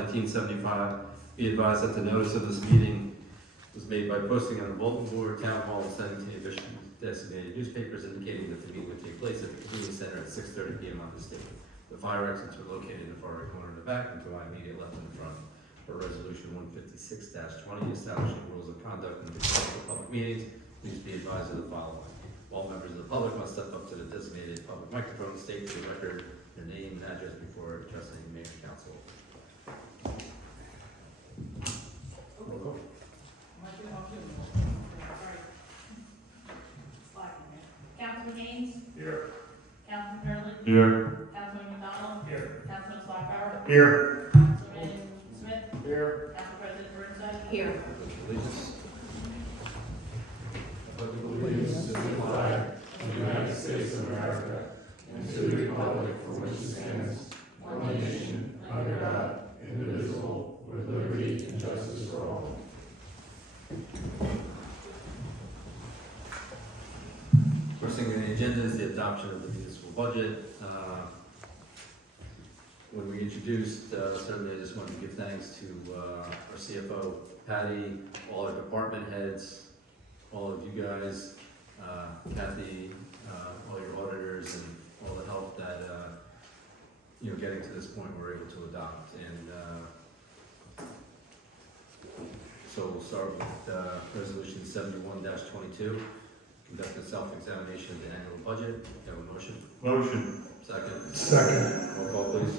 1975. Be advised that the notice of this meeting was made by posting on the bulletin board, town hall, and sending to the official designated newspapers indicating that the meeting would take place at the community center at 6:30 p.m. on this date. The fire exits are located in the far right corner in the back and to my immediate left in the front. For Resolution 156-20, establishing rules of conduct and control of public meetings, please be advised of the following. All members of the public must step up to the designated public microphone, state for the record their name and address before addressing the mayor and council. Roll call. Councilman Haynes? Here. Councilman Hurley? Here. Councilman McDonald? Here. Councilman Slocum? Here. Councilman Smith? Here. Council President Burnside? Here. Allegiance. Allegiance to the flag of the United States of America and to the republic for which it stands, one nation, under God, indivisible, with liberty and justice for all. First thing on the agenda is the adoption of the municipal budget. When we introduced, certainly I just wanted to give thanks to our CFO, Patty, all our department heads, all of you guys, Kathy, all your auditors, and all the help that, getting to this point we're able to adopt. And so we'll start with Resolution 71-22. Conduct a self-examination of the annual budget. Do you have a motion? Motion. Second. Second. Roll call, please.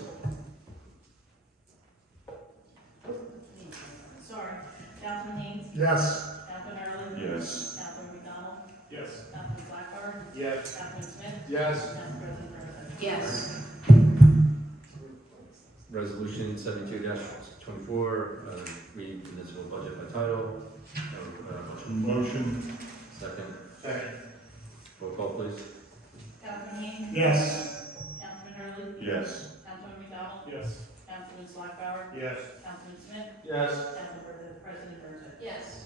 Sorry. Councilman Haynes? Yes. Councilman Hurley? Yes. Councilman McDonald? Yes. Councilman Slocum? Yes. Councilman Smith? Yes. Council President Burnside? Yes. Resolution 72-24, read municipal budget by title. Motion. Motion. Second. Second. Roll call, please. Councilman Haynes? Yes. Councilman Hurley? Yes. Councilman McDonald? Yes. Councilman Slocum? Yes. Councilman Smith? Yes. Council President Burnside? Yes.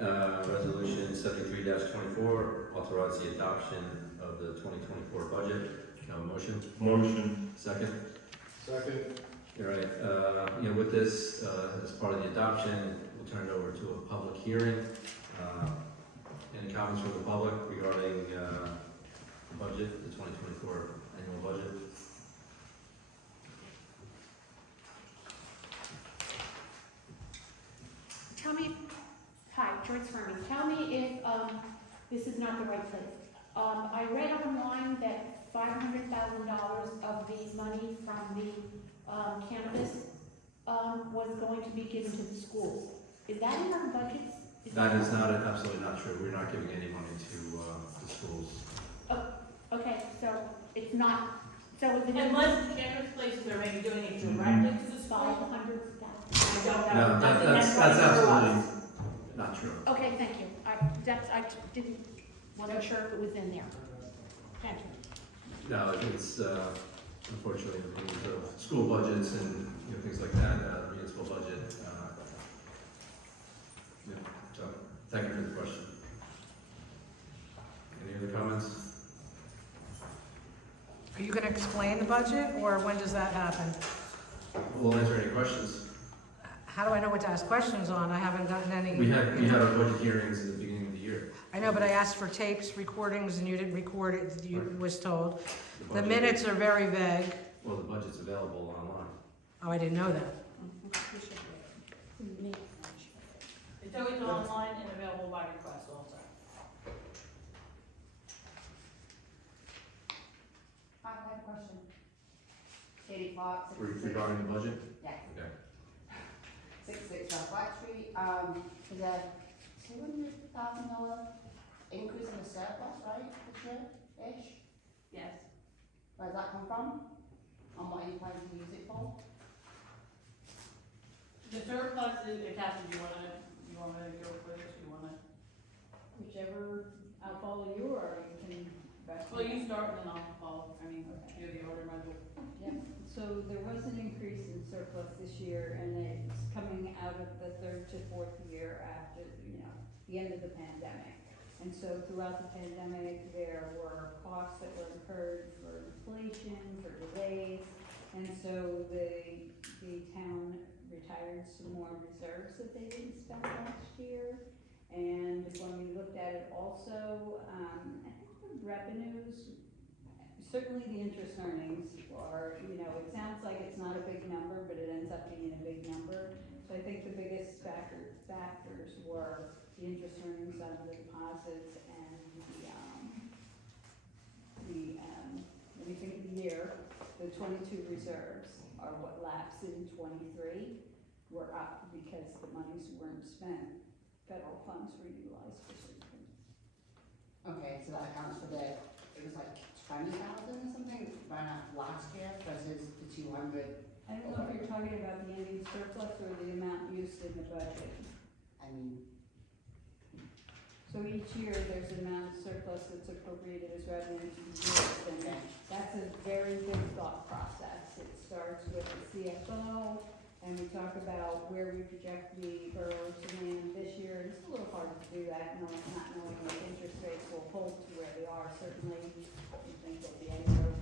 Resolution 73-24, authorize the adoption of the 2024 budget. Can I have a motion? Motion. Second. Second. All right, with this, as part of the adoption, we'll turn it over to a public hearing. Any comments from the public regarding the budget, the 2024 annual budget? Tell me, hi, George Furman, tell me if this is not the right place. I read online that $500,000 of the money from the cannabis was going to be given to the schools. Is that in our budgets? That is not, absolutely not true. We're not giving any money to the schools. Okay, so it's not, so is it? Unless the cannabis places are maybe doing it directly to the school. 500,000. I don't have No, nothing that's right for absolutely us. not true. Okay, thank you. Wasn't sure if it was in there. Thank you. No, it's unfortunately the means of school budgets and things like that, municipal budget. So, thank you for the question. Any other comments? Are you going to explain the budget, or when does that happen? We'll answer any questions. How do I know what to ask questions on? I haven't gotten any. We had our budget hearings at the beginning of the year. I know, but I asked for tapes, recordings, and you didn't record it, you was told. The budget- minutes are very vague. Well, the budget's available online. Oh, I didn't know that. It's always online and available by request also. I have a question. Katie Fox. Regarding the budget? Yeah. Okay. 66 South Black Street, is a $200,000 increase in the surplus, right, this year-ish? Yes. Where does that come from? And what are you planning to use it for? The surplus is, Kathy, you wanna go for this, you wanna? Whichever, I'll follow you, or you can. Well, you start and then I'll follow, do the order, might as well. Yeah, so there was an increase in surplus this year, and it's coming out of the third to fourth year after, the end of the pandemic. And so throughout the pandemic, there were costs that were incurred for inflation, for delays, and so the but also, I think the revenues, certainly the interest earnings are, it sounds like it's not a big number, but it ends up being a big number. So I think the biggest factors were the interest earnings on the deposits and let me think of the year, the 22 reserves are what lapsed in 23 were up because the monies weren't spent. Federal funds were utilized for certain things. Okay, so that accounts for it was like 20,000 or something ran out last year versus the 200. I don't know if you're talking about the ending surplus or the amount used in the budget. I mean, So each year, there's an amount of surplus that's appropriated as revenue to be used, and okay, that's a very big thought process. It starts with the CFO, and we talk about where we project the borough to land this year. And it's a little hard to do that, not knowing what interest rates will hold to where they are. Certainly, we think they'll be anywhere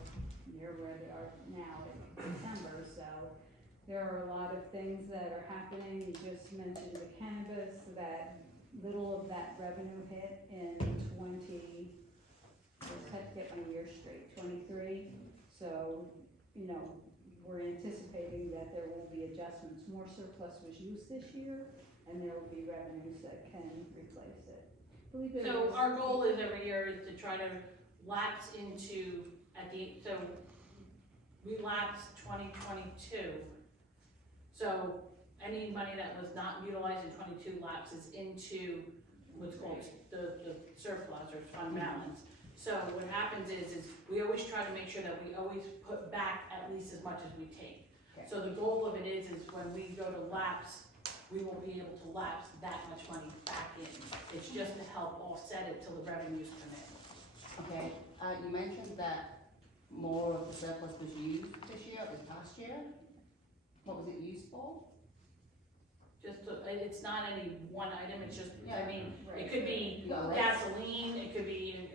near where they are now in December, so there are a lot of things that are happening. You just mentioned the cannabis, that little of that revenue hit in let's have to get my year straight, 23. So, we're anticipating that there will be adjustments. More surplus was used this year, and there will be revenues that can replace it. I believe there So was- our goal is every year is to try to lapse into, so we lapsed 2022. So any money that was not utilized in 22 lapses into what's called the surplus or fund balance. So what happens is we always try to make sure that we always put back at least as much as we take. Okay. So the goal of it is when we go to lapse, we won't be able to lapse that much money back in. It's just to help offset it till the revenues come in. okay, you mentioned that more of the surplus was used this year, this past year. What was it used for? It's not any one item, it's just, I mean, Right. it could be You got a list? gasoline, it could be,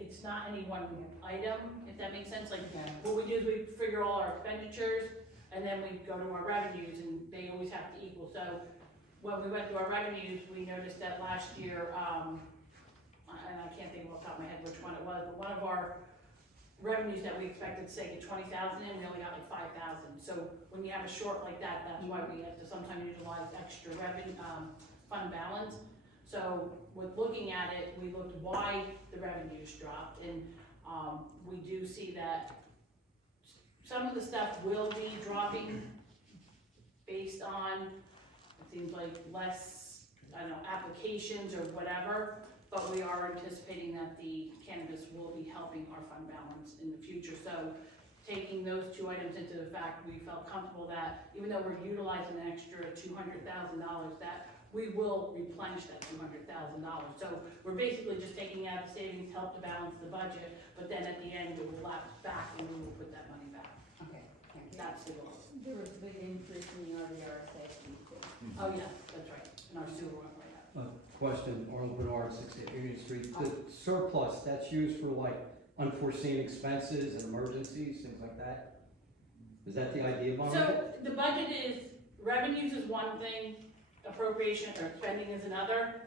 it's not any one item, if that makes sense, like, Okay, what we do is we figure all our expenditures, and then we go to our revenues, and they always have to equal, so when we went through our revenues, we noticed that last year, and I can't think off the top of my head which one it was, but one of our revenues that we expected to say get 20,000 in, we only got like 5,000. So when you have a short like that, that's why we have to sometimes utilize extra revenue, fund balance. So with looking at it, we looked why the revenues dropped, and we do see that some of the stuff will be dropping based on, it seems like less, applications or whatever. But we are anticipating that the cannabis will be helping our fund balance in the future. So taking those two items into the fact, we felt comfortable that even though we're utilizing an extra $200,000, that we will replenish that $200,000. So we're basically just taking out the savings, help to balance the budget, but then at the end, it will lapse back and we will put that money back. okay, thank you. That's the goal. There was a big increase in the RDRSA fee too. Oh, yes, that's right. And our sewer went right up. Question, Arnold Bernard, 68 Union Street. The surplus, that's used for like unforeseen expenses and emergencies, things like that? Is that the idea behind it? So the budget is, revenues is one thing, appropriation or spending is another.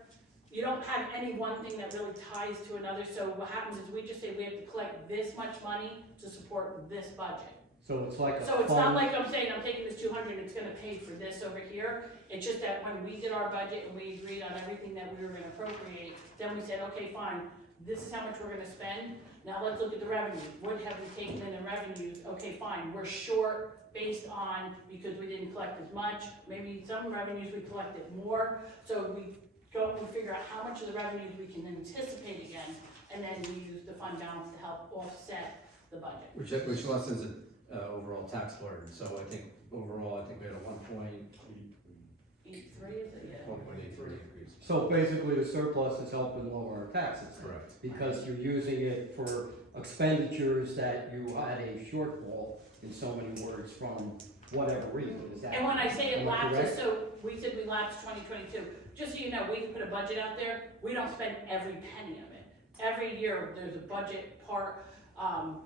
You don't have any one thing that really ties to another, so what happens is we just say we have to collect this much money to support this budget. So it's like a So it's not fund, like I'm saying I'm taking this 200, it's gonna pay for this over here. It's just that when we did our budget and we agreed on everything that we were gonna appropriate, then we said, okay, fine, this is how much we're gonna spend. Now let's look at the revenue. What have we taken in the revenues? Okay, fine, we're short based on, because we didn't collect as much. Maybe some revenues we collected more. So we go and figure out how much of the revenues we can anticipate again, and then we use the fund balance to help offset the budget. Which lessens the overall tax burden, so I think overall, we had a 83, is it? Yeah. 1.83 increase. so basically the surplus is helping lower our taxes. Correct. Because you're using it for expenditures that you had a shortfall, in so many words, from whatever reason, is that? And when I say it am I lapses, correct? so we said we lapsed 2022, just so you know, we put a budget out there, we don't spend every penny of it. Every year, there's a budget part,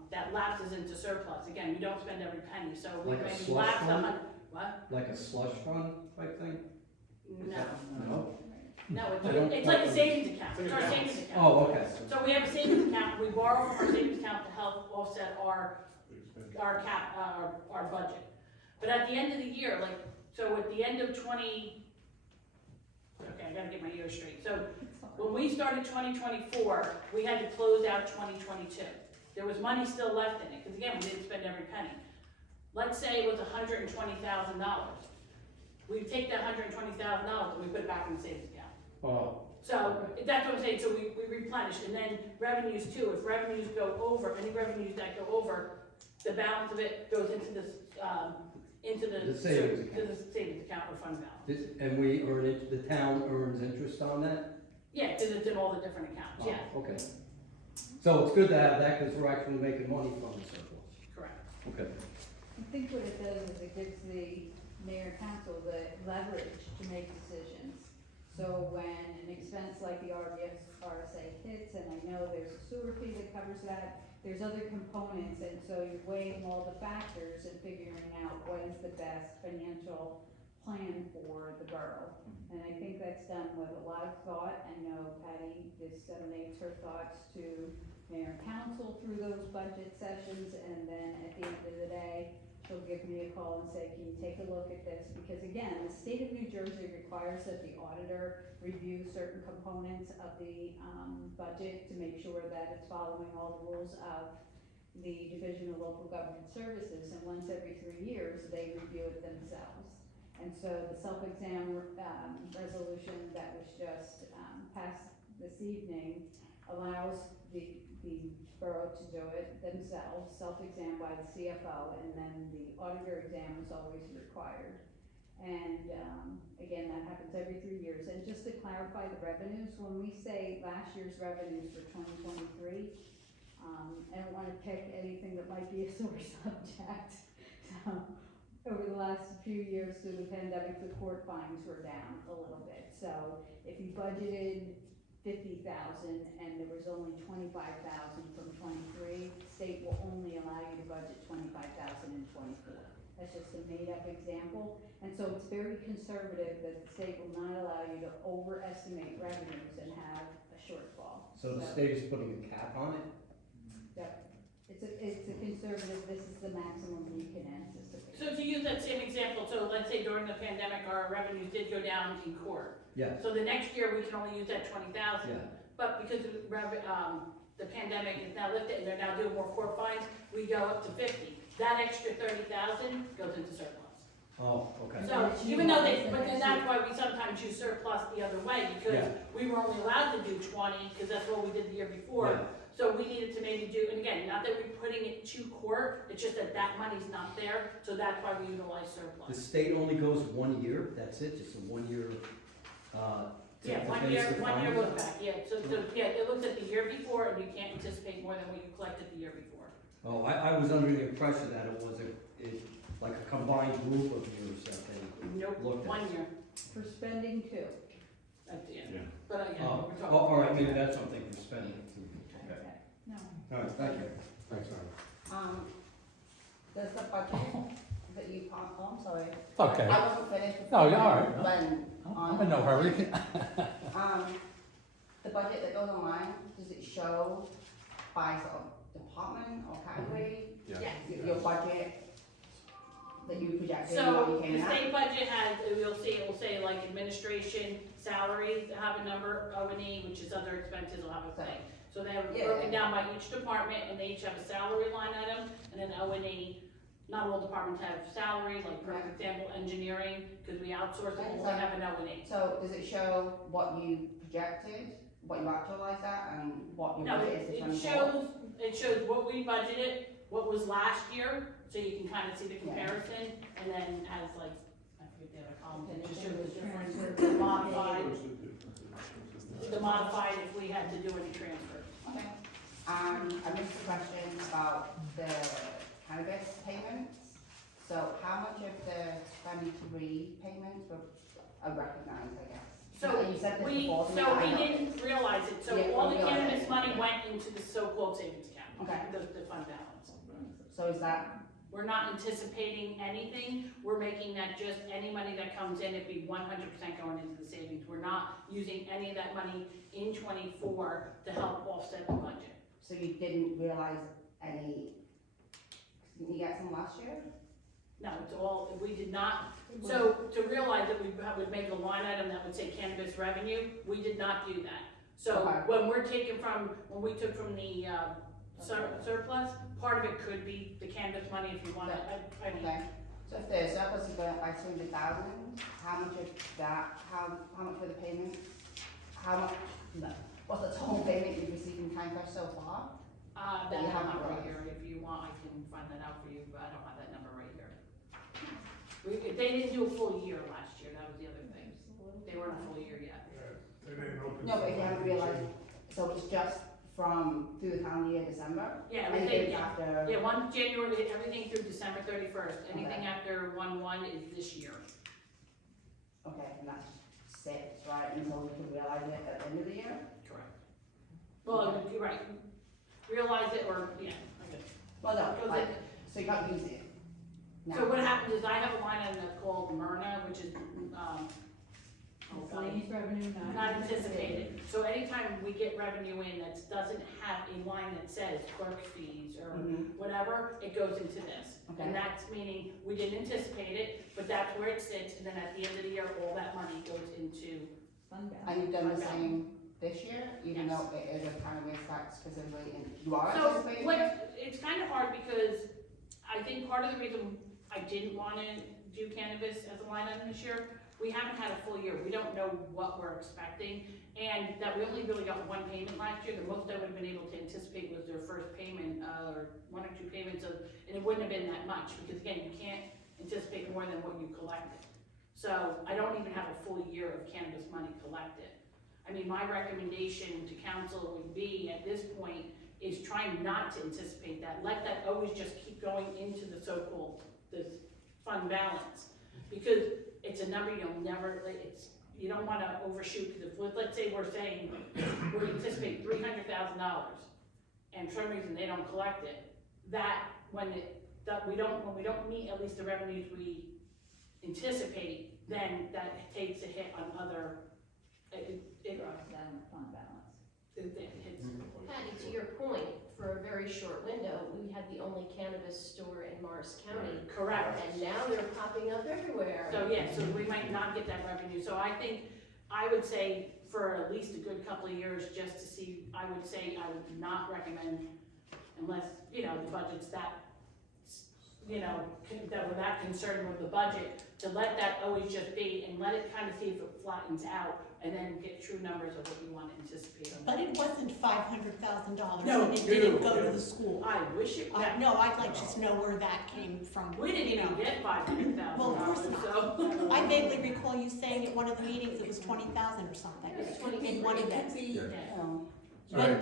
that lapses into surplus. Again, we don't spend every penny, so we Like a maybe slush lapse fund? what? Like a slush fund type thing? No. No? No, I don't- it's like a savings account, it's our savings account. Oh, okay. So we have a savings account, we borrow from our savings account to help offset our budget. But at the end of the year, like, so at the end of okay, I gotta get my years straight. So when we started 2024, we had to close out 2022. There was money still left in it, because again, we didn't spend every penny. Let's say it was $120,000. We take that $120,000 and we put it back in the savings account. Oh, So that's what I'm saying, so we replenish, and then revenues too, if revenues go over, any revenues that go over, the balance of it goes into this, The savings account. to the savings account or fund balance. and we earn it, the town earns interest on that? Yeah, because it's in all the different accounts, Oh, yeah, okay. So it's good to have that, because we're actually making money from the surplus. correct. Okay. I think what it does is it gives the mayor and council the leverage to make decisions. So when an expense like the RSA hits, and I know there's a sewer fee that covers that, there's other components, and so you're weighing all the factors and figuring out what is the best financial plan for the borough. And I think that's done with a lot of thought. I know Patty disseminates her thoughts to mayor and council through those budget sessions, and then at the end of the day, she'll give me a call and say, can you take a look at this? Because again, the state of New Jersey requires that the auditor review certain components of the budget to make sure that it's following all the rules of the Division of Local Government Services, and once every 3 years, they review it themselves. And so the self-exam resolution that was just passed this evening allows the borough to do it themselves, self-exam by the CFO, and then the auditor exam is always required. And again, that happens every 3 years. And just to clarify the revenues, when we say last year's revenues for 2023, I don't want to pick anything that might be a sore subject. So, over the last few years through the pandemic, the court fines were down a little bit. So if you budgeted 50,000 and there was only 25,000 from 23, the state will only allow you to budget 25,000 in 24. That's just a made-up example. And so it's very conservative that the state will not allow you to overestimate revenues and have a shortfall. So the state is putting a cap on it? Yep. It's a conservative, this is the maximum you can anticipate. So to use that same example, so let's say during the pandemic, our revenues did go down in court. Yeah, So the next year, we can only use that 20,000. yeah. But because the pandemic is now lifted and they're now doing more court fines, we go up to 50. That extra 30,000 goes into surplus. Oh, okay. So even though but then that's why we sometimes use surplus the other way, because Yeah. we were only allowed to do 20, because that's what we did the year before. Yeah. So we needed to maybe do, and again, not that we're putting it to court, it's just that money's not there, so that's why we utilize The surplus. state only goes 1 year, that's it, just a 1 year, Yeah, to one base year the fines look on? back, yeah, so yeah, it looks at the year before, and you can't anticipate more than what you collected the year before. Oh, I was under the impression that it was like a combined group of years that they Nope, looked at. 1 year, For spending too. at the end. Yeah. But again, Oh, we're talking. all right, maybe that's something for spending. Okay. No. All right, thank you. Thanks, Aaron. Does the budget that you, oh, I'm sorry. Okay. I wasn't finished. No, you're all right. When, I'm in no hurry. The budget that goes online, does it show by sort of department or category, Yes. your budget that you projected, what So you came the in at? state budget has, it will say like administration, salaries, have a number, O&E, which is other expenses, will have a thing. So they're Yeah. broken down by each department, and they each have a salary line item, and then O&E. Not all departments have salary, like for Right. example, engineering, because we outsource it, we only Right. have an O&E. So does it show what you projected, what you actualized at, and what your No, budget is for it 24? shows what we budgeted, what was last year, so you can kind of see the comparison, and then has like, I forget the other column, it just shows the difference, the modified, if we had to do any transfers. Okay. I missed the question about the cannabis payments. So how much of the 23 payments are recognized, I guess? So You said this we before, so I know. didn't realize it, so Yeah, all we the realized cannabis it. money went into the so-called savings account, Okay. the fund balance. So is that We're not anticipating anything, we're making that just any money that comes in, it'd be 100% going into the savings. We're not using any of that money in '24 to help offset the budget. So you didn't realize any, didn't you get some last year? No, it's all, we did not, so to realize that we would make a line item that would say cannabis revenue, we did not do that. So Okay. when we're taking from, when we took from the surplus, part of it could be the cannabis money if you want to, I mean, Okay, so if the surplus is going up by 200,000, how much of that, how much were the payments? How much, no, what's the total payment you've received from Time Fresh so far? that you I haven't have right realized. here, if you want, I can find that out for you, but I don't have that number right here. They didn't do a full year last year, that was the other thing, they weren't a full year yet. They didn't open. No, but if you haven't realized, so it's just from through the calendar year December? Yeah, Anything everything, yeah. after? Yeah, 1 January, everything through December 31st, anything after 1/1 is this year. Okay, and that's 6, right, until we can realize it at the end of the year? Correct. Well, you're right, realize it, or, yeah, okay. Well, no, Goes like, in- so you can't use it now? So what happens is I have a line item that's called Myrna, which is, Miscellaneous revenue not anticipated. So anytime we get revenue in that doesn't have a line that says clerk fees or Mhm. whatever, it goes into this. Okay. And that's meaning we didn't anticipate it, but that's where it sits, and then at the end of the year, all that money goes into, Fund balance. And you've done the Fund same this year, even Yes. though it is a cannabis tax specifically, and you are so, anticipating what, it? it's kind of hard because I think part of the reason I didn't want to do cannabis as a line item this year, we haven't had a full year, we don't know what we're expecting, and that we only really got one payment last year, the most I would have been able to anticipate was their first payment, or 1 or 2 payments of, and it wouldn't have been that much, because again, you can't anticipate more than what you collected. So I don't even have a full year of cannabis money collected. I mean, my recommendation to council would be, at this point, is trying not to anticipate that, let that always just keep going into the so-called, this fund balance. Because it's a number you'll never, like, it's, you don't wanna overshoot, because if, let's say we're saying, we anticipate $300,000, and for some reason they don't collect it, that, when we don't meet at least the revenues we anticipate, then that takes a hit on other, it Drops down the fund balance. hits. Patty, to your point, for a very short window, we had the only cannabis store in Morris County. Correct. And now they're popping up everywhere. So, yeah, so we might not get that revenue, so I think, I would say, for at least a good couple of years, just to see, I would say I would not recommend, unless, the budget's that, that we're that concerned with the budget, to let that always just be, and let it kind of see if it flattens out, and then get true numbers of what you want to anticipate on that. But it wasn't $500,000, No, and it didn't go to the school. I wish it, No, I'd like to know where that came from. we didn't even get $500,000, Well, of course not. so. I vaguely recall you saying at one of the meetings it was 20,000 or something. It was 20. In one It event. could be, Yeah.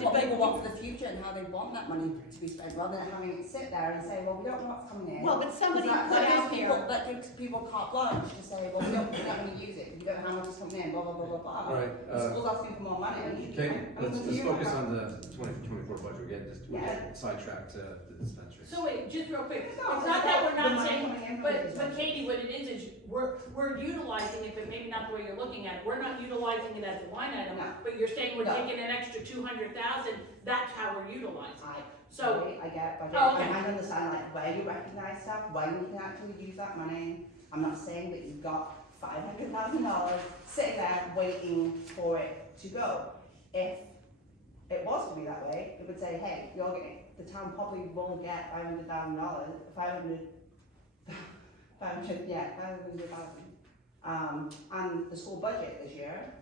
what they want for the future and how they want that money to be spent, rather than having it sit there and say, well, we don't know what's coming in. Well, but somebody That put gives out people- there, That gives people carte blanche to say, well, we're not gonna use it, we don't know how much is coming in, blah, blah, blah, blah, blah. All right, The school's asking for more money. Katie, let's you focus know. on the 2024 budget, we're getting sidetracked to the dispensary. So wait, just real quick, it's No, not that we're the not money saying, coming in from but the Katie, what it is we're utilizing it, but maybe not the way you're looking at it. We're not utilizing it as a line item, No. but you're saying we're No. taking an extra 200,000, that's how we're utilizing it. So, So, I get budget, Oh, okay. and I understand like where you recognize stuff, when you can actually use that money. I'm not saying that you've got $500,000 sitting there waiting for it to go. If it was to be that way, it would say, hey, the town probably will get $500,000, 500,000. And the school budget this year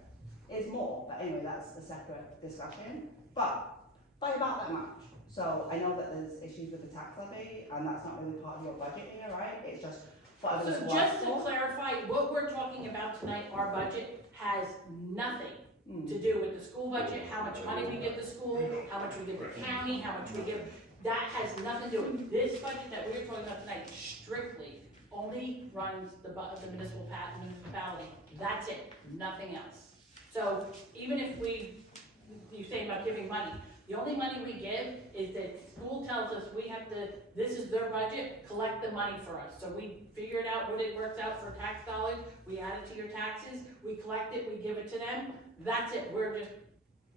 is more, but anyway, that's a separate discussion. But by about that much. So I know that there's issues with the tax levy, and that's not really part of your budget here, right? It's just whatever so it's just to worth for. clarify, what we're talking about tonight, our budget has nothing Mm. to do with the school budget, how much money we give the school, how much we give the county, how much we give, that has nothing to do with it. This budget that we're talking about tonight strictly only runs the municipality, that's it, nothing else. So even if you say about giving money, The only money we give is that school tells us we have to, this is their budget, collect the money for us. So we figure it out, what it works out for tax dollars, we add it to your taxes, we collect it, we give it to them, that's it, we're just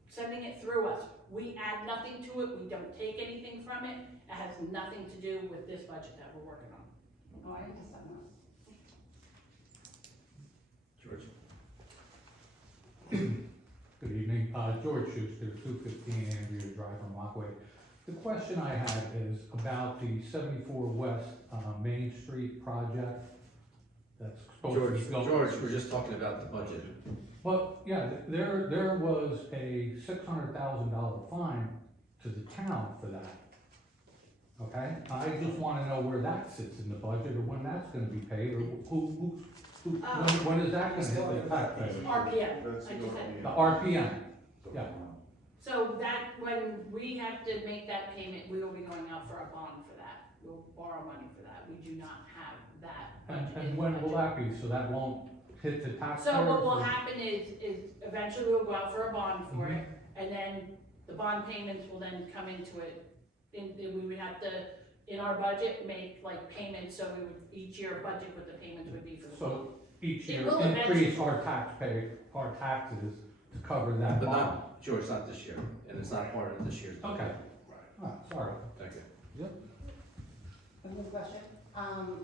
sending it through us. We add nothing to it, we don't take anything from it, it has nothing to do with this budget that we're working on. Oh, I understand that. George? Good evening, George Schuster, 215 Andrea Drive on Rockaway. The question I had is about the 74 West Main Street project that's supposed to be going. George, we're just talking about the budget. Well, yeah, there was a $600,000 fine to the town for that. Okay, I just wanna know where that sits in the budget, or when that's gonna be paid, or when is that gonna hit the taxpayer? RPM, I just said. The RPM, yeah. So that, when we have to make that payment, we will be going out for a bond for that. We'll borrow money for that. We do not have that. And when will that be, so that won't hit the taxpayers? So what will or- happen is eventually we'll go out for a bond for it, and then the bond payments will then come into it. And we would have to, in our budget, make like payments, so we would, each year budget what the payments would be for the bond. So each It year will increase our taxes to cover that But bond? not, George, not this year, and it's not part of this year's budget. Okay, sorry. Thank you. Another question, how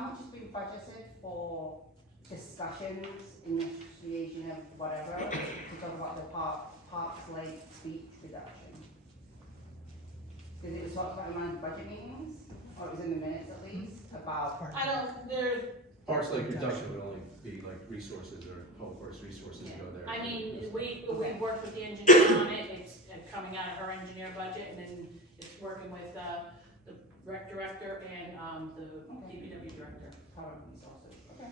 much has been budgeted for discussions, initiation of whatever, to talk about the Parks Lake beach reduction? Did it was talked about in the budget meetings, or it was in the minutes at least, about? I don't, there's, Parks Lake reduction would only be like resources or golf course resources go there. I mean, we worked with the engineer on it, it's coming out of her engineer budget, and then it's working with, the rec director and, the DPW director. Current resources, okay.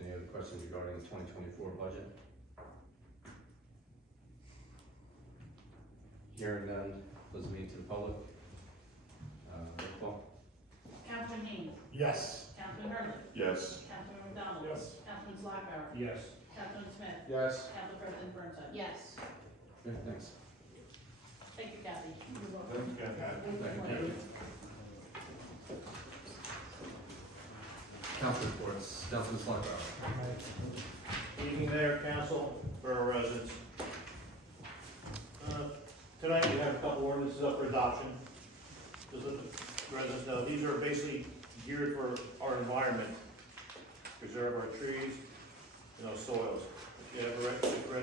Any other questions regarding the 2024 budget? Hearing none, close the meeting to the public. Roll call. Councilman Haynes, Yes. Councilman Hurley, Yes. Councilman McDonald. Yes. Councilman Slackbauer, Yes. Councilman Smith, Yes. Council President Burnside. Yes. Yeah, thanks. Thank you, Kathy. Thank you. Council reports, Councilman Slackbauer. Evening, Mayor, Council, Borough residents. Tonight, we have a couple ordinances up for adoption. Just let the residents know, these are basically geared for our environment, preserve our trees and our soils. If you ever read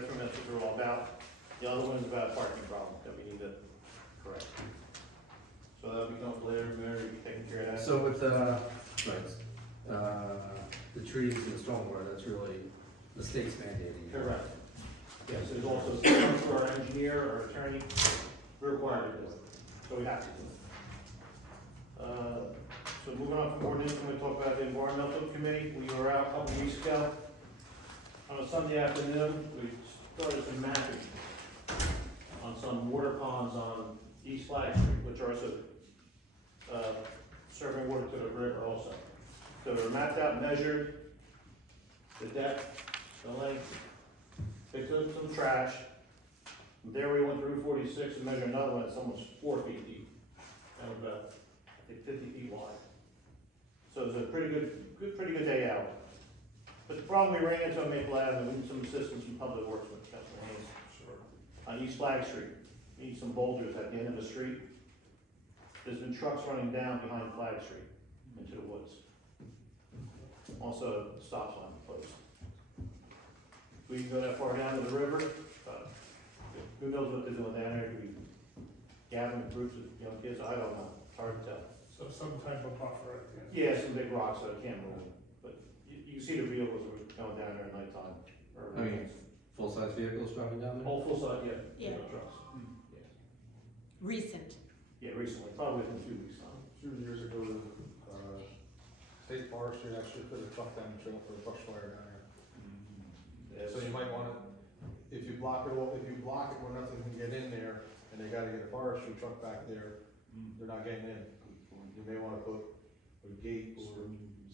through, that's what they're all about. The other one's about a parking problem that we need to correct. So that'll be coming later, Mayor, you'll be taking care of that. So with, the trees and the stormwater, that's really the state's mandating. Correct. Yes, there's also, for our engineer or attorney, we're required to do it, so we have to do it. So moving on from ordinance, we're gonna talk about the environmental committee. We were out a couple weeks ago. On a Sunday afternoon, we started some mapping on some water ponds on East Flag Street, which are also, serving water to the river also. So they're mapped out, measured, the depth, the length. They took some trash. From there we went to Route 46 and measured another one that's almost 4 feet deep. And about, I think, 50 feet wide. So it was a pretty good day out. But the problem we ran into on Maple Avenue, we need some assistance from Public Works with Councilman Haynes. Sure. On East Flag Street, we need some boulders at the end of the street. There's been trucks running down behind Flag Street into the woods. Also, stop sign closed. We can go that far down to the river, who knows what they're doing down there, could be gathering groups of young kids, I don't know, it's hard to tell. So some type of buffer at the end. Yeah, some big rocks that I can't move, but you see the vehicles that were going down there at nighttime, or I mean, full-size vehicles driving down there? whole full size, yeah, Yeah. trucks. Recent. Yeah, recently, probably within 2 weeks time. 2 years ago, State Forestry actually put a truck down the trail for a brush fire down there. So you might wanna, if you block it where nothing can get in there, and they gotta get a forestry truck back there, they're not getting in. You may wanna put a gate or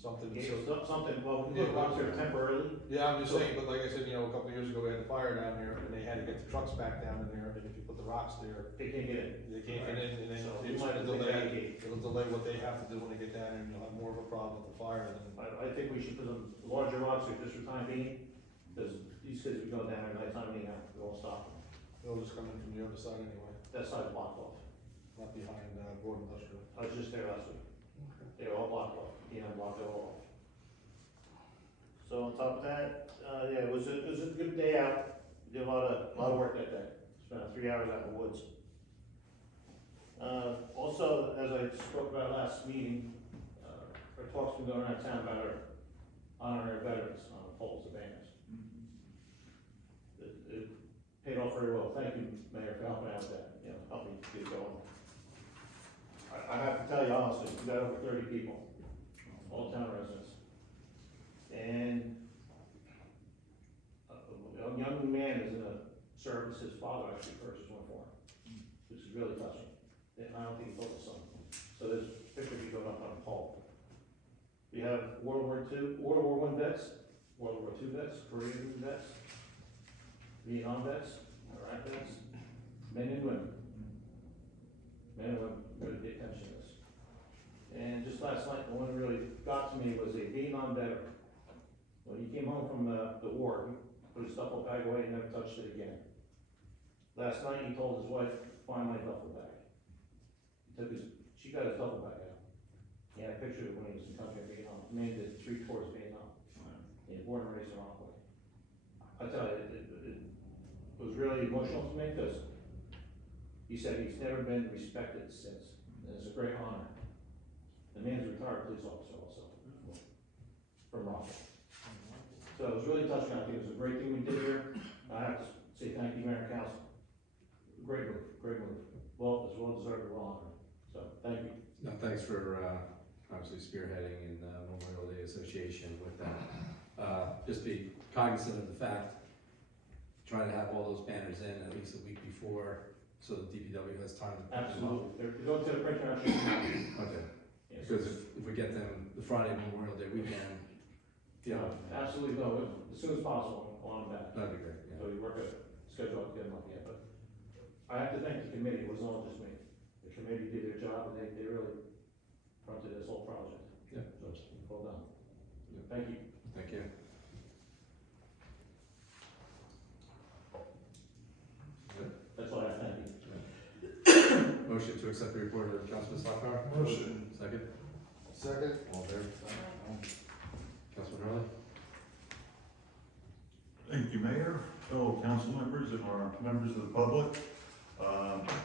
something. Gave So, something, well, we did rocks there temporarily. yeah, I'm just saying, but like I said, a couple of years ago, we had the fire down there, and they had to get the trucks back down in there, and if you put the rocks there, They can't get in. they can't get in, and then So we it's might gonna have to take that delay, gate. it'll delay what they have to do when they get down there, and you'll have more of a problem with the fire than. I think we should put some larger rocks here just for time being, because these kids will go down there nighttime anyhow, we won't stop them. They'll just come in from the other side anyway, That side's blocked off. not behind, Broad Industrial. I was just there last week. They were all blocked off, blocked it all off. So on top of that, yeah, it was a good day out. We did a lot of work that day. Spent 3 hours out in the woods. Also, as I spoke about last meeting, our talk's been going around town about our honoring our veterans on the poles, the banners. It paid off very well. Thank you, Mayor, for helping out with that, helping get it going. I have to tell you honestly, we got over 30 people, all town residents. And a young man is in a service, his father actually purchased one for him, which is really touching. And I don't think he told his son. So there's pictures he going up on a pole. We have World War I vets, World War II vets, Korean vets, Vietnam vets, Iraq vets, men and women. Men and women really pay attention to this. And just last night, the one that really got to me was a Vietnam veteran. When he came home from the war, he put his duffel bag away and never touched it again. Last night, he told his wife, "Find my duffel bag." She got his duffel bag out. He had a picture of when he was in country in Vietnam. The man did 3 tours of Vietnam. He was born and raised in Rockaway. I tell you, it was really emotional to me because he said he's never been respected since. And it's a great honor. The man's a retired police officer also, from Rockaway. So it was really touching. I think it was a great thing we did here. I have to say thank you, Mayor and Council. Great move, great move. Well, it's well deserved, well honored. So, thank you. No, thanks for, obviously spearheading in Memorial Day Association with that. Just be cognizant of the fact, try to have all those banners in at least a week before, so the DPW has time to print them up. Absolutely. They're going to the printer actually. Okay, Yes. because if we get them the Friday Memorial Day weekend, Absolutely, no, as soon as possible, on that. that'd be great, yeah. So we work a schedule to get them up yet, but I have to thank the committee, it wasn't all just me. The committee did their job and they really fronted this whole project. Yeah. So, well done. Yeah. Thank you. Thank you. That's all I have, thank you. Motion to accept the report of Councilman Slaughter? Motion. Second? Second. All in favor? Councilman Hurley? Thank you, Mayor, fellow council members, and our members of the public.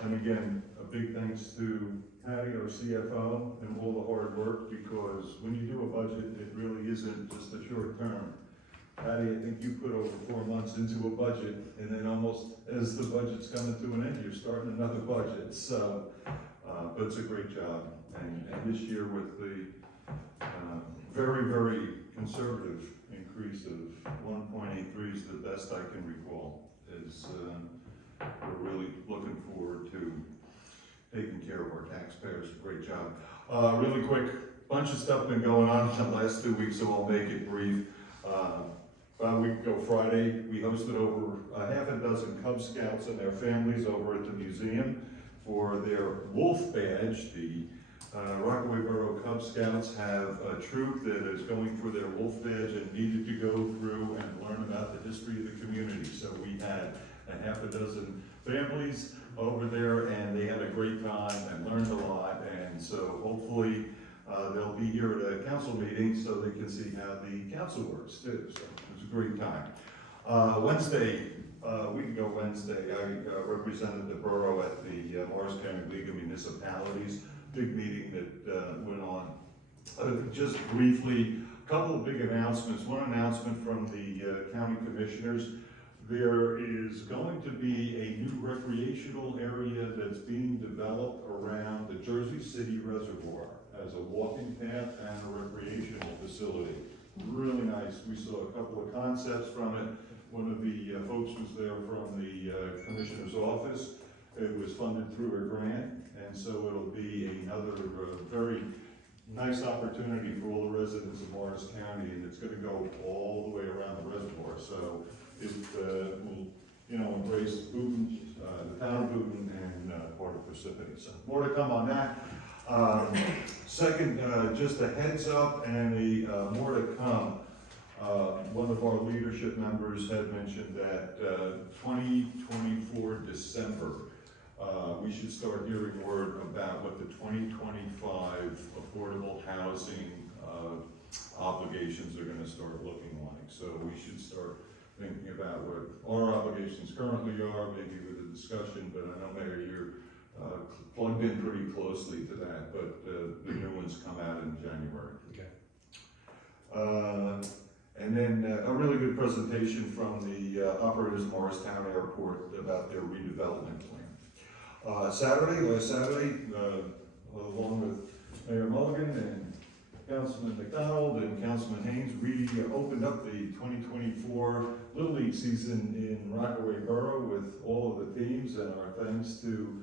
And again, a big thanks to Patty, our CFO, and all the hard work, because when you do a budget, it really isn't just a short term. Patty, I think you put over 4 months into a budget, and then almost as the budget's coming to an end, you're starting another budget. So, but it's a great job. And this year with the very, very conservative increase of 1.83 is the best I can recall. We're really looking forward to taking care of our taxpayers. Great job. Really quick, bunch of stuff been going on in the last 2 weeks, so I'll make it brief. About a week ago Friday, we hosted over a half a dozen Cub Scouts and their families over at the museum for their wolf badge. The Rockaway Borough Cub Scouts have a troop that is going for their wolf badge and needed to go through and learn about the history of the community. So we had a half a dozen families over there, and they had a great time and learned a lot. And so hopefully they'll be here at a council meeting so they can see how the council works too. So it was a great time. Wednesday, a week ago Wednesday, I represented the borough at the Morris County League of Municipalities. Big meeting that went on. Just briefly, a couple of big announcements. One announcement from the county commissioners. There is going to be a new recreational area that's being developed around the Jersey City Reservoir as a walking path and a recreational facility. Really nice. We saw a couple of concepts from it. One of the folks was there from the commissioner's office. It was funded through a grant, and so it'll be another very nice opportunity for all the residents of Morris County, and it's gonna go all the way around the reservoir, so it will, you know, embrace Boonton, the town of Boonton and part of Parsippany, so more to come on that. Second, just a heads up and more to come. One of our leadership members had mentioned that 2024 December, we should start hearing word about what the 2025 affordable housing obligations are gonna start looking like. So we should start thinking about what our obligations currently are, maybe with a discussion, but I know Mayor, you're plugged in pretty closely to that, but the new ones come out in January. Okay. And then a really good presentation from the operators of Morristown Airport about their redevelopment plan. Last Saturday, along with Mayor Mulligan and Councilman McDonald and Councilman Haynes, we opened up the 2024 Little League season in Rockaway Borough with all of the teams, and our thanks to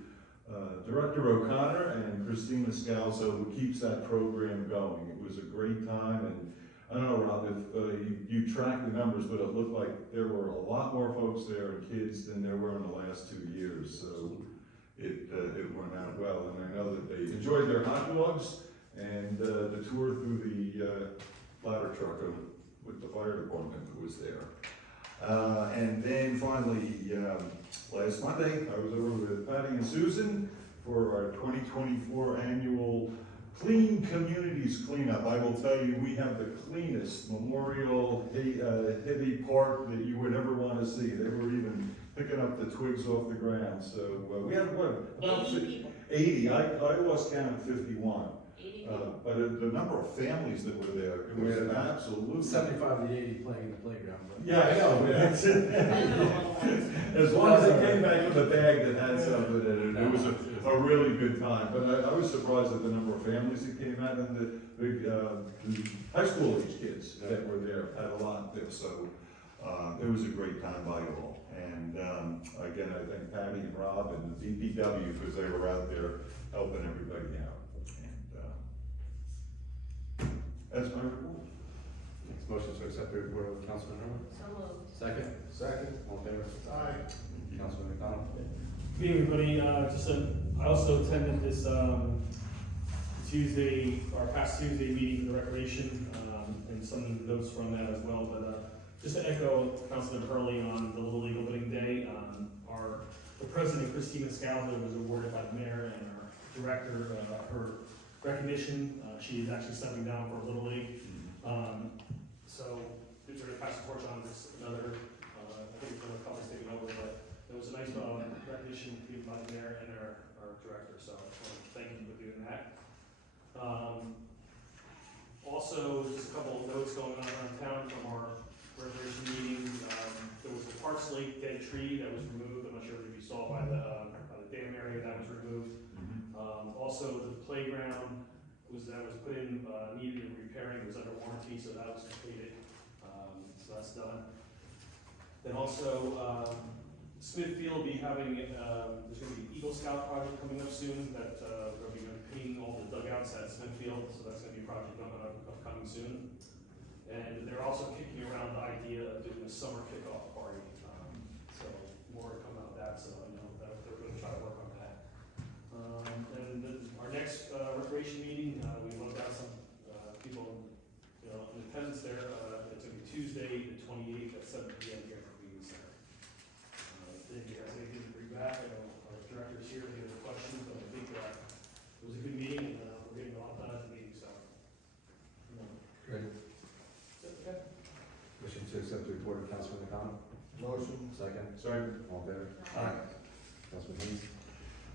Director O'Connor and Christina Scalzo, who keeps that program going. It was a great time, and I don't know, Rob, if you track the numbers, but it looked like there were a lot more folks there and kids than there were in the last 2 years, so it went out well, and I know that they enjoyed their hot dogs and the tour through the ladder truck with the fire department who was there. And then finally, last Monday, I was over with Patty and Susan for our 2024 annual Clean Communities Cleanup. I will tell you, we have the cleanest Memorial Heavy Park that you would ever want to see. They were even picking up the twigs off the ground. So we had what? About 80 people. 80. I lost count at 51. 80 people. But the number of families that were there, it was absolutely. 75 to 80 playing in the playground. But Yeah, I know. That's it. As long as they came back with a bag that had something in it, it was a really good time. But I was surprised at the number of families that came out, and the high school age kids that were there had a lot there. So it was a great time by all. And again, I thank Patty and Rob and the DPW because they were out there helping everybody out. And that's my report. Next motion to accept the report of Councilman Herman. So moved. Second. second. All in favor? Aye. Councilman McDonald. Good evening, everybody. I also attended this Tuesday, our past Tuesday meeting for the recreation, and some notes from that as well. But just to echo Councilman Hurley on the Little League opening day, the president, Christina Scalzo, was awarded by the mayor and our director her recognition. She is actually stepping down for Little League. So they're going to pass the torch on to another. I think the company's taking over, but it was a nice recognition given by the mayor and our director. So I just want to thank you for doing that. Also, just a couple of notes going on around town from our recreation meeting. There was a Parks Lake dead tree that was removed. I'm not sure if you saw by the dam area that was removed. Also, the playground that was put in needed repairing. It was under warranty, so that was completed. So that's done. Then also, Smithfield will be having there's going to be an Eagle Scout project coming up soon. That they'll be painting all the dugouts at Smithfield, so that's going to be a project upcoming soon. And they're also kicking around the idea of doing a summer kickoff party. So more to come out of that. So I know that they're going to try to work on that. And our next recreation meeting, we looked at some people, in attendance there. It's going to be Tuesday, the 28th at 7 p.m. here at the community center. If you guys have anything to bring back, I know our director's here. If you have any questions, but I think it was a good meeting, and we're getting a lot done at the meeting. So, Great. okay. Motion to accept the report of Councilman McDonald. Motion. Second. Second. All in favor? Aye. Councilman Haynes.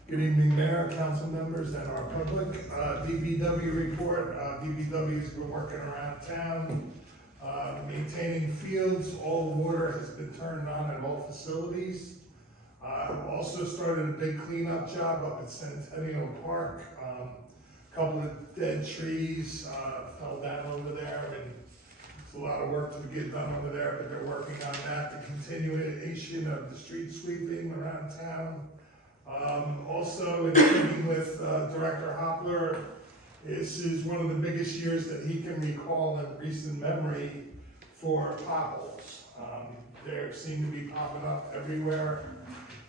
Good evening, Mayor, council members, and our public. DPW report. DPW's been working around town, maintaining fields. All water has been turned on at all facilities. Also started a big cleanup job up at Centennial Park. A couple of dead trees fell down over there, and it's a lot of work to get done over there, but they're working on that. The continuation of the street sweeping around town. Also, in meeting with Director Hopler, this is one of the biggest years that he can recall in recent memory for potholes. There seem to be popping up everywhere.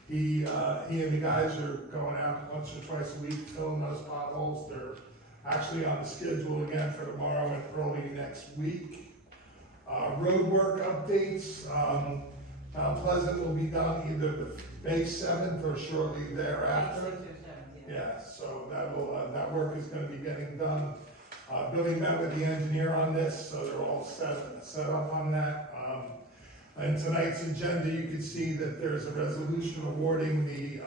He and the guys are going out once or twice a week filling those potholes. They're actually on the schedule again for tomorrow and early next week. Road work updates. Mount Pleasant will be done either the May 7th or shortly thereafter. Yeah, so that work is gonna be getting done. Billy met with the engineer on this, so they're all set up on that. In tonight's agenda, you can see that there's a resolution awarding the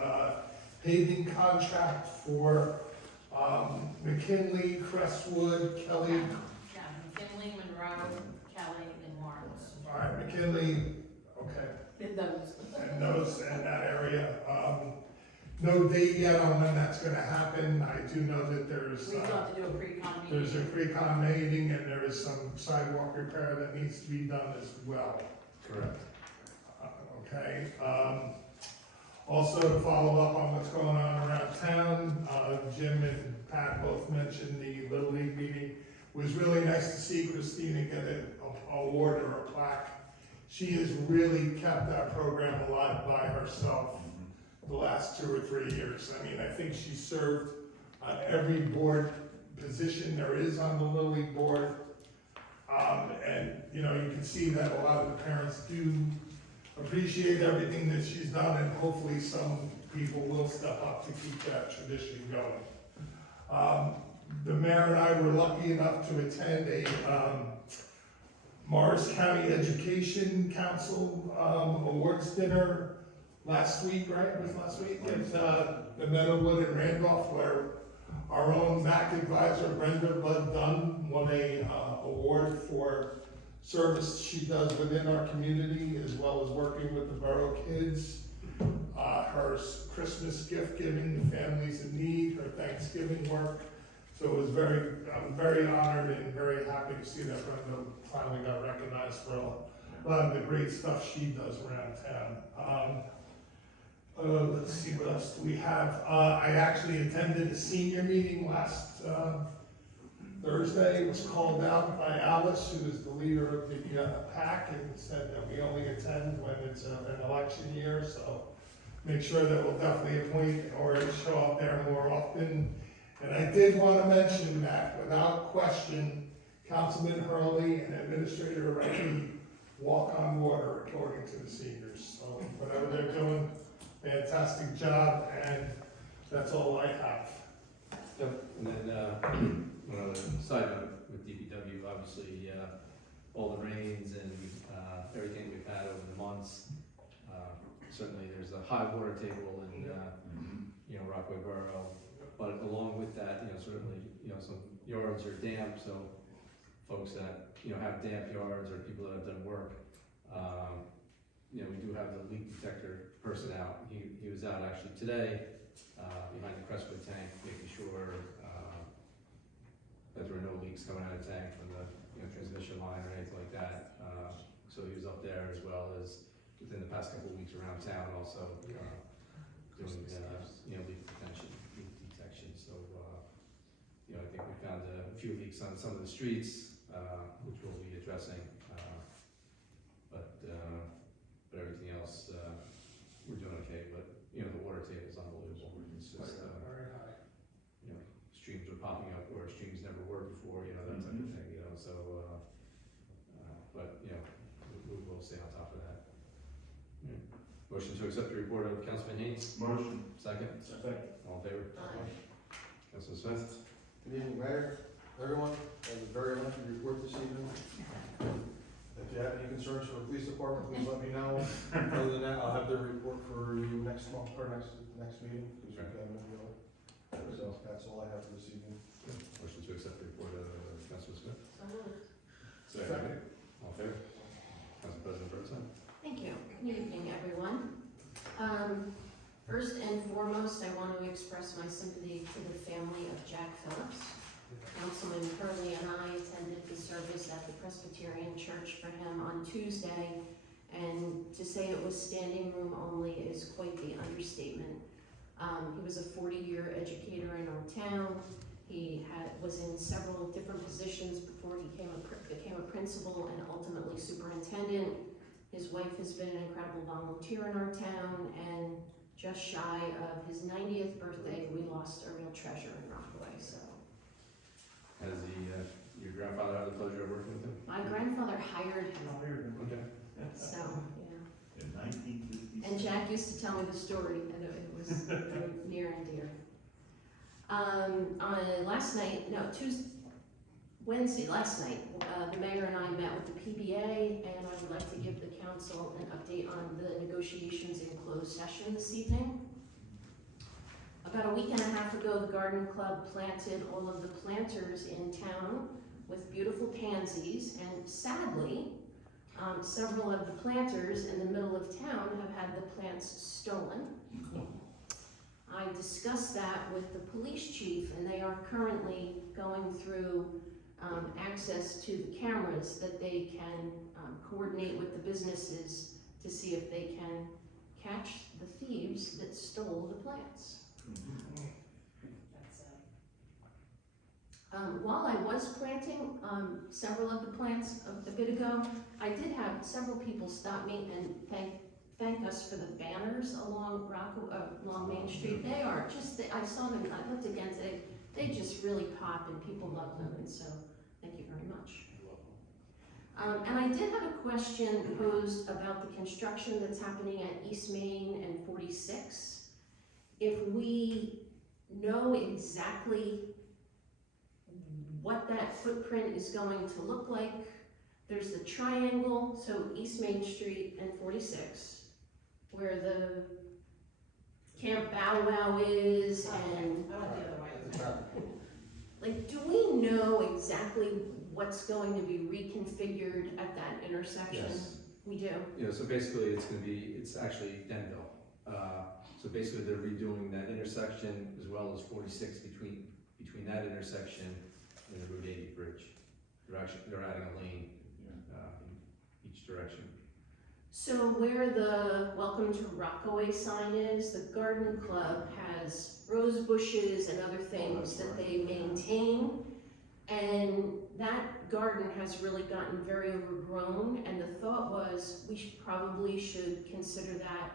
paving contract for McKinley, Crestwood, Kelly. Yeah, McKinley, Monroe, Kelly, and Lawrence. All right, McKinley, okay. Did those. And those in that area. No date yet on when that's gonna happen. I do know that We still have to do a pre-con meeting. there's a pre-con meeting and there is some sidewalk repair that needs to be done as well. Correct. Okay, also to follow up on what's going on around town, Jim and Pat both mentioned the Little League meeting. It was really nice to see Christina get an award or a plaque. She has really kept that program alive by herself the last 2 or 3 years. I mean, I think she served on every board position there is on the Little League board. And, you know, you can see that a lot of the parents do appreciate everything that she's done, and hopefully some people will step up to keep that tradition going. The mayor and I were lucky enough to attend a Morris County Education Council awards dinner last week, right? It was last week? At the Meadowwood in Randolph, where our own MAC advisor, Brenda Bud Dunn, won a award for service she does within our community, as well as working with the borough kids. Her Christmas gift giving to families in need, her Thanksgiving work. So it was I'm very honored and very happy to see that Brenda finally got recognized for a lot of the great stuff she does around town. Let's see, what else do we have? I actually attended a senior meeting last Thursday. It was called out by Alice, who is the leader of the PAC, and said that we only attend when it's an election year, so make sure that we'll definitely appoint or show up there more often. And I did want to mention that, without question, Councilman Hurley and Administrator Rennie walk on water according to the seniors. So whatever they're doing, fantastic job, and that's all I have. Yep, and then, one other side note with DPW, obviously, all the rains and, everything we've had over the months, certainly there's a high water table in, you know, Rockaway Borough, but along with that, you know, certainly, you know, some yards are damp, so folks that, you know, have damp yards or people that have done work, you know, we do have the leak detector person out. He was out actually today, behind the Crestwood tank, making sure, that there were no leaks coming out of the tank from the, you know, transmission line or anything like that. So he was up there, as well as within the past couple of weeks around town also, doing, you know, leak detection. So, you know, I think we found a few leaks on some of the streets, which we'll be addressing. But everything else, we're doing okay. But, you know, the water table is unbelievable. It's just, Very high. you know, streams are popping up where streams never were before, you know, that type of thing, you know, so, but, you know, we will stay on top of that. Yeah. Motion to accept the report of Councilman Haynes? Motion. Second? All in favor? Councilman Smith? Good evening, Mayor, everyone. I have a very lengthy report this evening. If you have any concerns for the police department, please let me know. Other than that, I'll have their report for you next month, or next meeting, because we have no deal. So that's all I have for this evening. Motion to accept the report of Councilman Smith? So moved. Second. All in favor? Council President Bertson? Thank you. Good evening, everyone. First and foremost, I want to express my sympathy to the family of Jack Phillips. Councilman Hurley and I attended the service at the Presbyterian Church for him on Tuesday, and to say it was standing room only is quite the understatement. He was a 40-year educator in our town. He was in several different positions before he became a principal and ultimately superintendent. His wife has been an incredible volunteer in our town, and just shy of his 90th birthday, we lost a real treasure in Rockaway, so. Has your grandfather had the pleasure of working with him? My grandfather hired him, Okay. so, yeah. In 1956. And Jack used to tell me the story, and it was very near and dear. Wednesday, last night, the mayor and I met with the PBA, and I would like to give the council an update on the negotiations in closed session this evening. About a week and a half ago, the garden club planted all of the planters in town with beautiful pansies, and sadly, several of the planters in the middle of town have had the plants stolen. I discussed that with the police chief, and they are currently going through access to the cameras that they can coordinate with the businesses to see if they can catch the thieves that stole the plants. While I was planting several of the plants a bit ago, I did have several people stop me and thank us for the banners along Main Street. They are just, I saw them, I looked again today, they just really pop and people love them, and so thank you very much. And I did have a question posed about the construction that's happening at East Main and 46. If we know exactly what that footprint is going to look like, there's the triangle, so East Main Street and 46, where the Camp Bow Wow is, and like, do we know exactly what's going to be reconfigured at that intersection? Yes. We do? Yeah, so basically it's actually Denville. So basically they're redoing that intersection as well as 46 between that intersection and the Route 80 bridge. They're adding a lane in each direction. So where the Welcome to Rockaway sign is, the garden club has rose bushes and other things that they maintain. And that garden has really gotten very overgrown, and the thought was we probably should consider that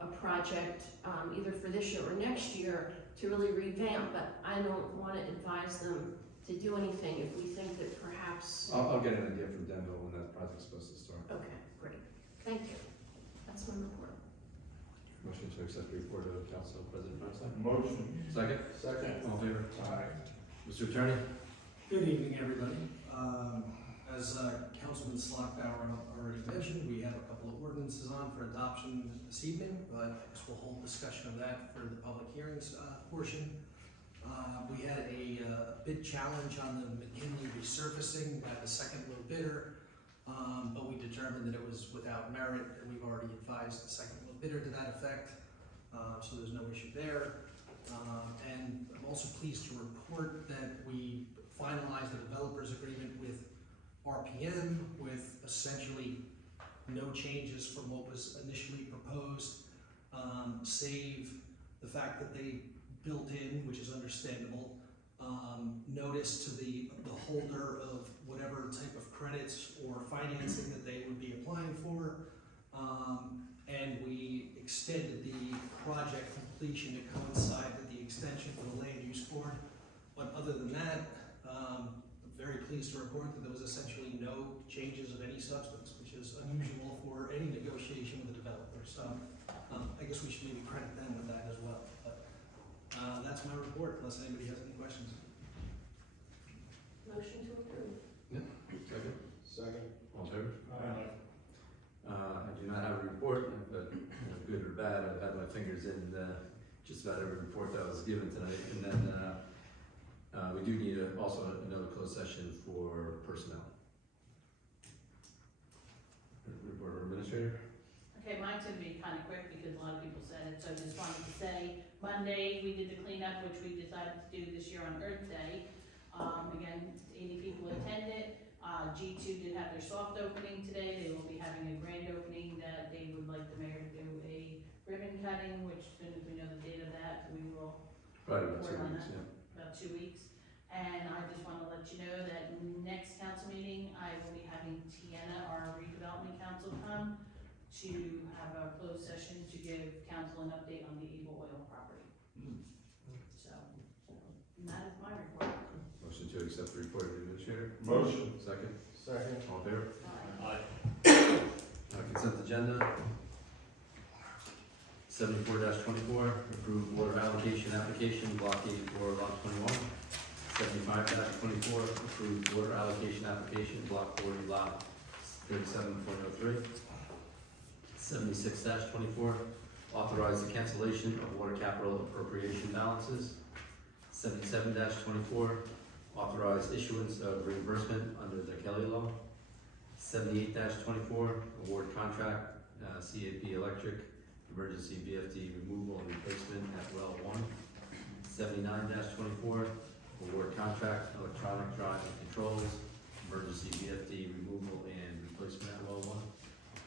a project either for this year or next year to really revamp, but I don't want to advise them to do anything if we think that perhaps. I'll get an idea from Denville when that project's supposed to start. Okay, great. Thank you. That's my report. Motion to accept the report of Council President Feinstein. Motion. Second? Second. All in favor? Aye. Mr. Attorney? Good evening, everybody. As Councilman Slockbauer already mentioned, we have a couple of ordinances on for adoption this evening, but I guess we'll hold discussion of that for the public hearings portion. We had a bid challenge on the McKinley resurfacing by the second low bidder, but we determined that it was without merit, and we've already advised the second low bidder to that effect, so there's no issue there. And I'm also pleased to report that we finalized a developer's agreement with RPM with essentially no changes from what was initially proposed, save the fact that they built in, which is understandable, notice to the holder of whatever type of credits or financing that they would be applying for. And we extended the project completion to coincide with the extension for the land use board. But other than that, I'm very pleased to report that there was essentially no changes of any substance, which is unusual for any negotiation with a developer. So I guess we should maybe credit them with that as well. But that's my report, unless anybody has any questions. Motion to approve. Second? Second. All in favor? Aye. I do not have a report, but good or bad, I've had my fingers in just about every report that was given tonight. And then we do need also another closed session for personnel. Report of Administrator? Okay, mine's gonna be kind of quick because a lot of people said it, so I just wanted to say, Monday, we did the cleanup, which we decided to do this year on Earth Day. Again, 80 people attended. G2 did have their soft opening today. They will be having a grand opening that they would like the mayor to do a ribbon cutting, which as soon as we know the date of that, we will Probably about 2 report on weeks, that. yeah. About 2 weeks. And I just let you know that next council meeting, I will be having Tiana, our redevelopment council, come to have a closed session to give council an update on the Eagle Oil property. So, and that is my report. Motion to accept the report of the administrator. Motion. Second. Second. All in favor? Aye. Consent agenda. 74-24, approved water allocation application, block 84, lot 21. 75-24, approved water allocation application, block 40, lot 37.03. 76-24, authorize the cancellation of water capital appropriation balances. 77-24, authorize issuance of reimbursement under the Kelly Law. 78-24, award contract, CAP Electric, emergency VFD removal and replacement at well 1. 79-24, award contract, electronic drive and controls, emergency VFD removal and replacement at well 1.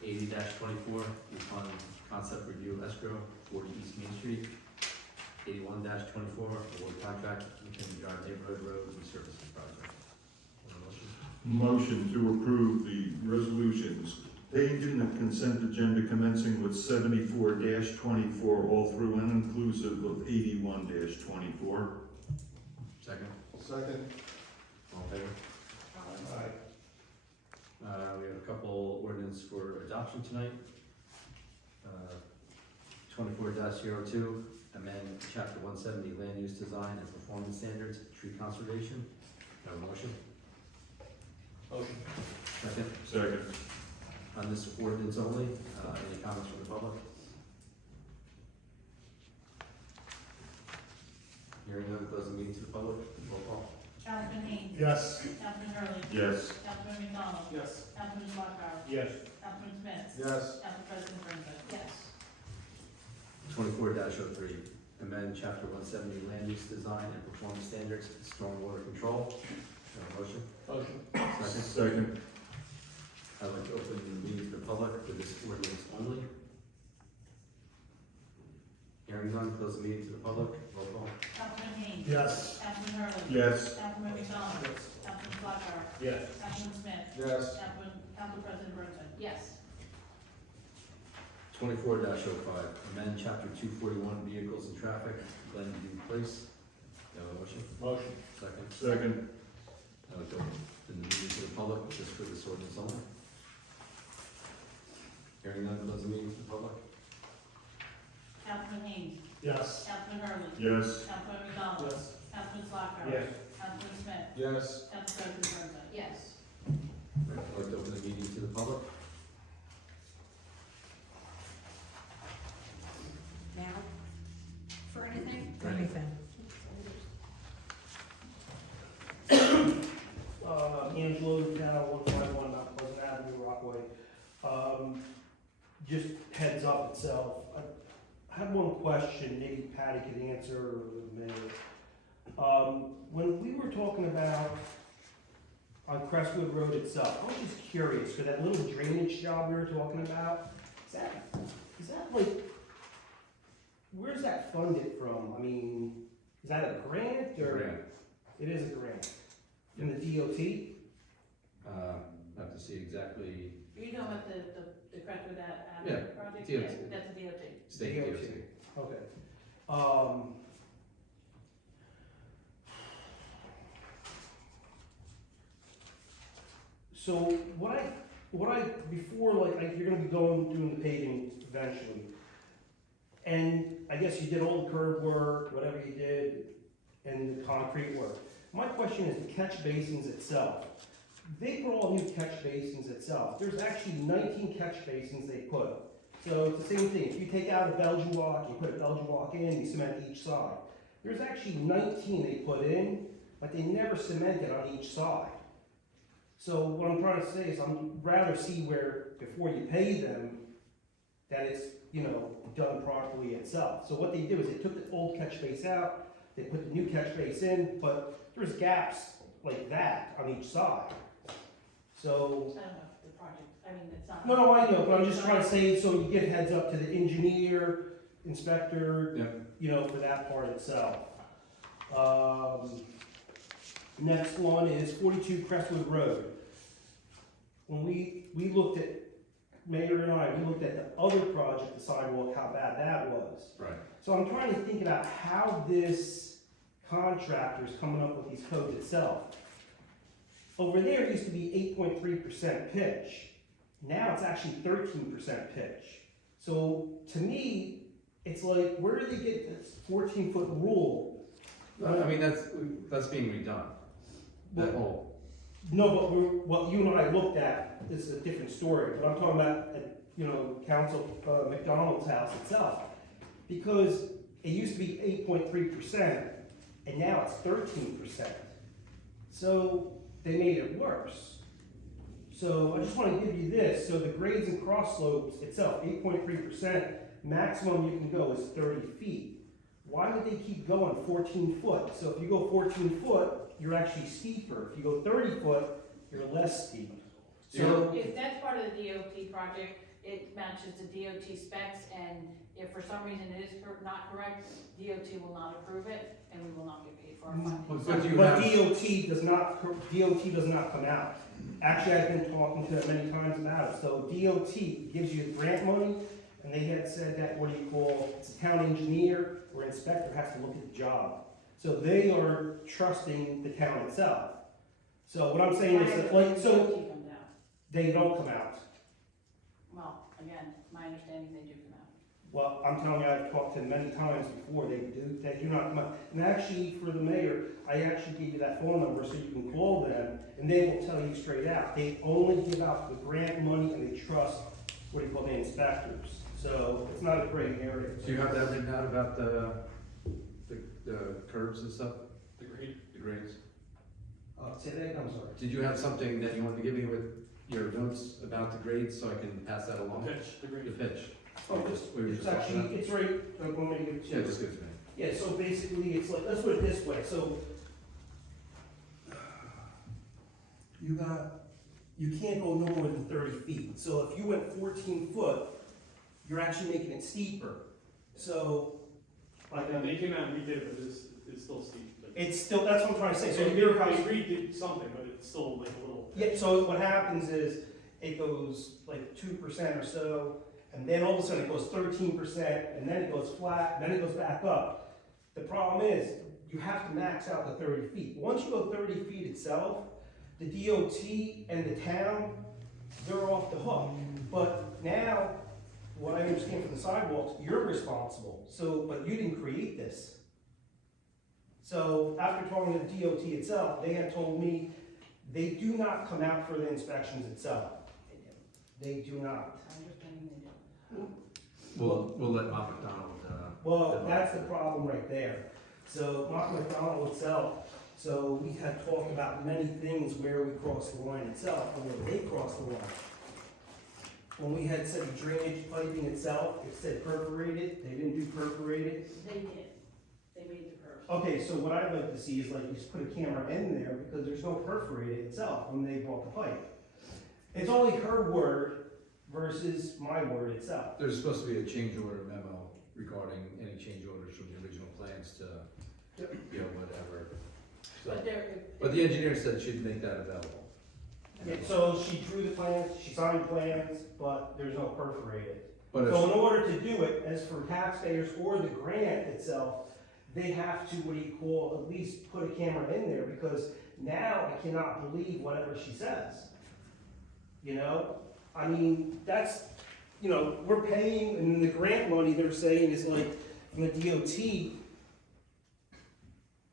80-24, refund concept review escrow, 40 East Main Street. 81-24, award contract, McKinney Drive neighborhood roads and services project. Motion to approve the resolutions contained in the consent agenda commencing with 74-24 all through and inclusive of 81-24. Second. Second. All in favor? Aye. We have a couple ordinance for adoption tonight. 24-02, amend chapter 170 land use design and performance standards, tree conservation. Have a motion? Motion. Second. Second. On this ordinance only, any comments from the public? Hearing none, close the meeting to the public. Roll call. Councilman Haynes. Yes. Councilman Hurley. Yes. Councilman McDonald. Yes. Councilman Slocum. Yes. Councilman Smith. Yes. Council President Bernstein. Yes. 24-03, amend chapter 170 land use design and performance standards, stormwater control. Have a motion? Motion. Second. Second. I'd like to open the meeting to the public for this ordinance only. Hearing none, close the meeting to the public. Roll call. Councilman Haynes. Yes. Councilman Hurley. Yes. Councilman McDonald. Councilman Slocum. Yes. Councilman Smith. Yes. Council President Bernstein. Yes. 24-05, amend chapter 241 vehicles and traffic, Glenview Place. Do you have a motion? Motion. Second. Second. I'd like to open the meeting to the public just for this ordinance only. Hearing none, close the meeting to the public. Councilman Haynes. Yes. Councilman Hurley. Yes. Councilman McDonald. Yes. Councilman Slocum. Yes. Councilman Smith. Yes. Council President Bernstein. Yes. I'd like to open the meeting to the public. Now, for anything? Anything. Angelo Lieutenant, 151 Mount Pleasant Avenue, Rockaway. Just heads up itself. I have one question, maybe Patty could answer or the mayor. When we were talking about on Crestwood Road itself, I was just curious, for that little drainage job we were talking about, is that like, where's that funded from? I mean, is that a grant or? Grant. It is a grant. From the DOT? Have to see exactly, Are you talking about the Crestwood Yeah, Avenue project? DOT. Yeah, that's a DOT. state DOT. Okay. So what I before you're gonna be doing the paving eventually, and I guess you did all the curb work, whatever you did, and the concrete work. My question is the catch basins itself. They put all new catch basins itself. There's actually 19 catch basins they put. So it's the same thing. If you take out a Belgian block, you put a Belgian block in, you cement each side. There's actually 19 they put in, but they never cemented on each side. So what I'm trying to say is I'd rather see where, before you pay them, that it's, done properly itself. So what they do is they took the old catch base out, they put the new catch base in, but there's gaps like that on each side. So, I don't know, the project, I mean, it's not. no, I know, but I'm just trying to say, so you give heads up to the engineer, inspector, Yep. for that part itself. Next one is 42 Crestwood Road. When we looked at, Mayor and I, we looked at the other project, the sidewalk, how bad that was. Right. So I'm trying to think about how this contractor is coming up with these codes itself. Over there, it used to be 8.3% pitch. Now it's actually 13% pitch. So to me, it's like, where do they get this 14-foot rule? I mean, that's being redone. That whole, No, but what you and I looked at is a different story, but I'm talking about, Council McDonald's house itself. Because it used to be 8.3%, and now it's 13%. So they made it worse. So I just want to give you this. So the grades and cross slopes itself, 8.3%, maximum you can go is 30 feet. Why would they keep going 14 foot? So if you go 14 foot, you're actually steeper. If you go 30 foot, you're less steep. So If that's part of the DOT project, it matches the DOT specs, and if for some reason it is not correct, DOT will not approve it, and we will not get paid for our findings. But DOT does not come out. Actually, I've been talking to them many times about it. So DOT gives you grant money, and they had said that, it's a town engineer or inspector has to look at the job. So they are trusting the town itself. So what I'm saying is that, DOT comes out. they don't come out. Well, again, my understanding, they do come out. Well, I'm telling you, I've talked to them many times before, they do not come out. And actually, for the mayor, I actually gave you that phone number so you can call them, and they will tell you straight out. They only give out the grant money, and they trust, the inspectors. So it's not a great area. do you have that written out about the curbs and stuff? The grade. The grades? Say that again, I'm sorry. Did you have something that you wanted to give me with your notes about the grades so I can pass that along? The grade. The pitch. Oh, We were it's just talking actually, about- it's right, I'm going to give it to you. Yeah, just give it to me. Yeah, so basically, it's like, let's put it this way, so you can't go no more than 30 feet. So if you went 14 foot, you're actually making it steeper. So, like, They came out and redid it, but it's still steep. Like- it's still, that's what I'm trying to say. So They your house, redid something, but it's still like a little. yeah, so what happens is, it goes like 2% or so, and then all of a sudden it goes 13%, and then it goes flat, and then it goes back up. The problem is, you have to max out the 30 feet. Once you go 30 feet itself, the DOT and the town, they're off the hook. But now, what I understand from the sidewalks, you're responsible. So, but you didn't create this. So after talking to the DOT itself, they have told me they do not come out for the inspections itself. They do not. My understanding, they do. We'll let Bob McDonald, Well, that's the problem right there. So Mark McDonald itself, so we had talked about many things where we cross the line itself, and where they cross the line. When we had said drainage piping itself, it said perforated, they didn't do perforated. They did. They made the curves. Okay, so what I'd like to see is like, you just put a camera in there, because there's no perforated itself when they bought the pipe. It's only her word versus my word itself. there's supposed to be a change order memo regarding any change orders from the original plans to, whatever. So, but the engineer said she'd make that available. Yeah, so she drew the plans, she signed plans, but there's no perforated. But So in order to do it, as for taxpayers or the grant itself, they have to, at least put a camera in there, because now I cannot believe whatever she says. I mean, that's, we're paying, and the grant money they're saying is like from the DOT.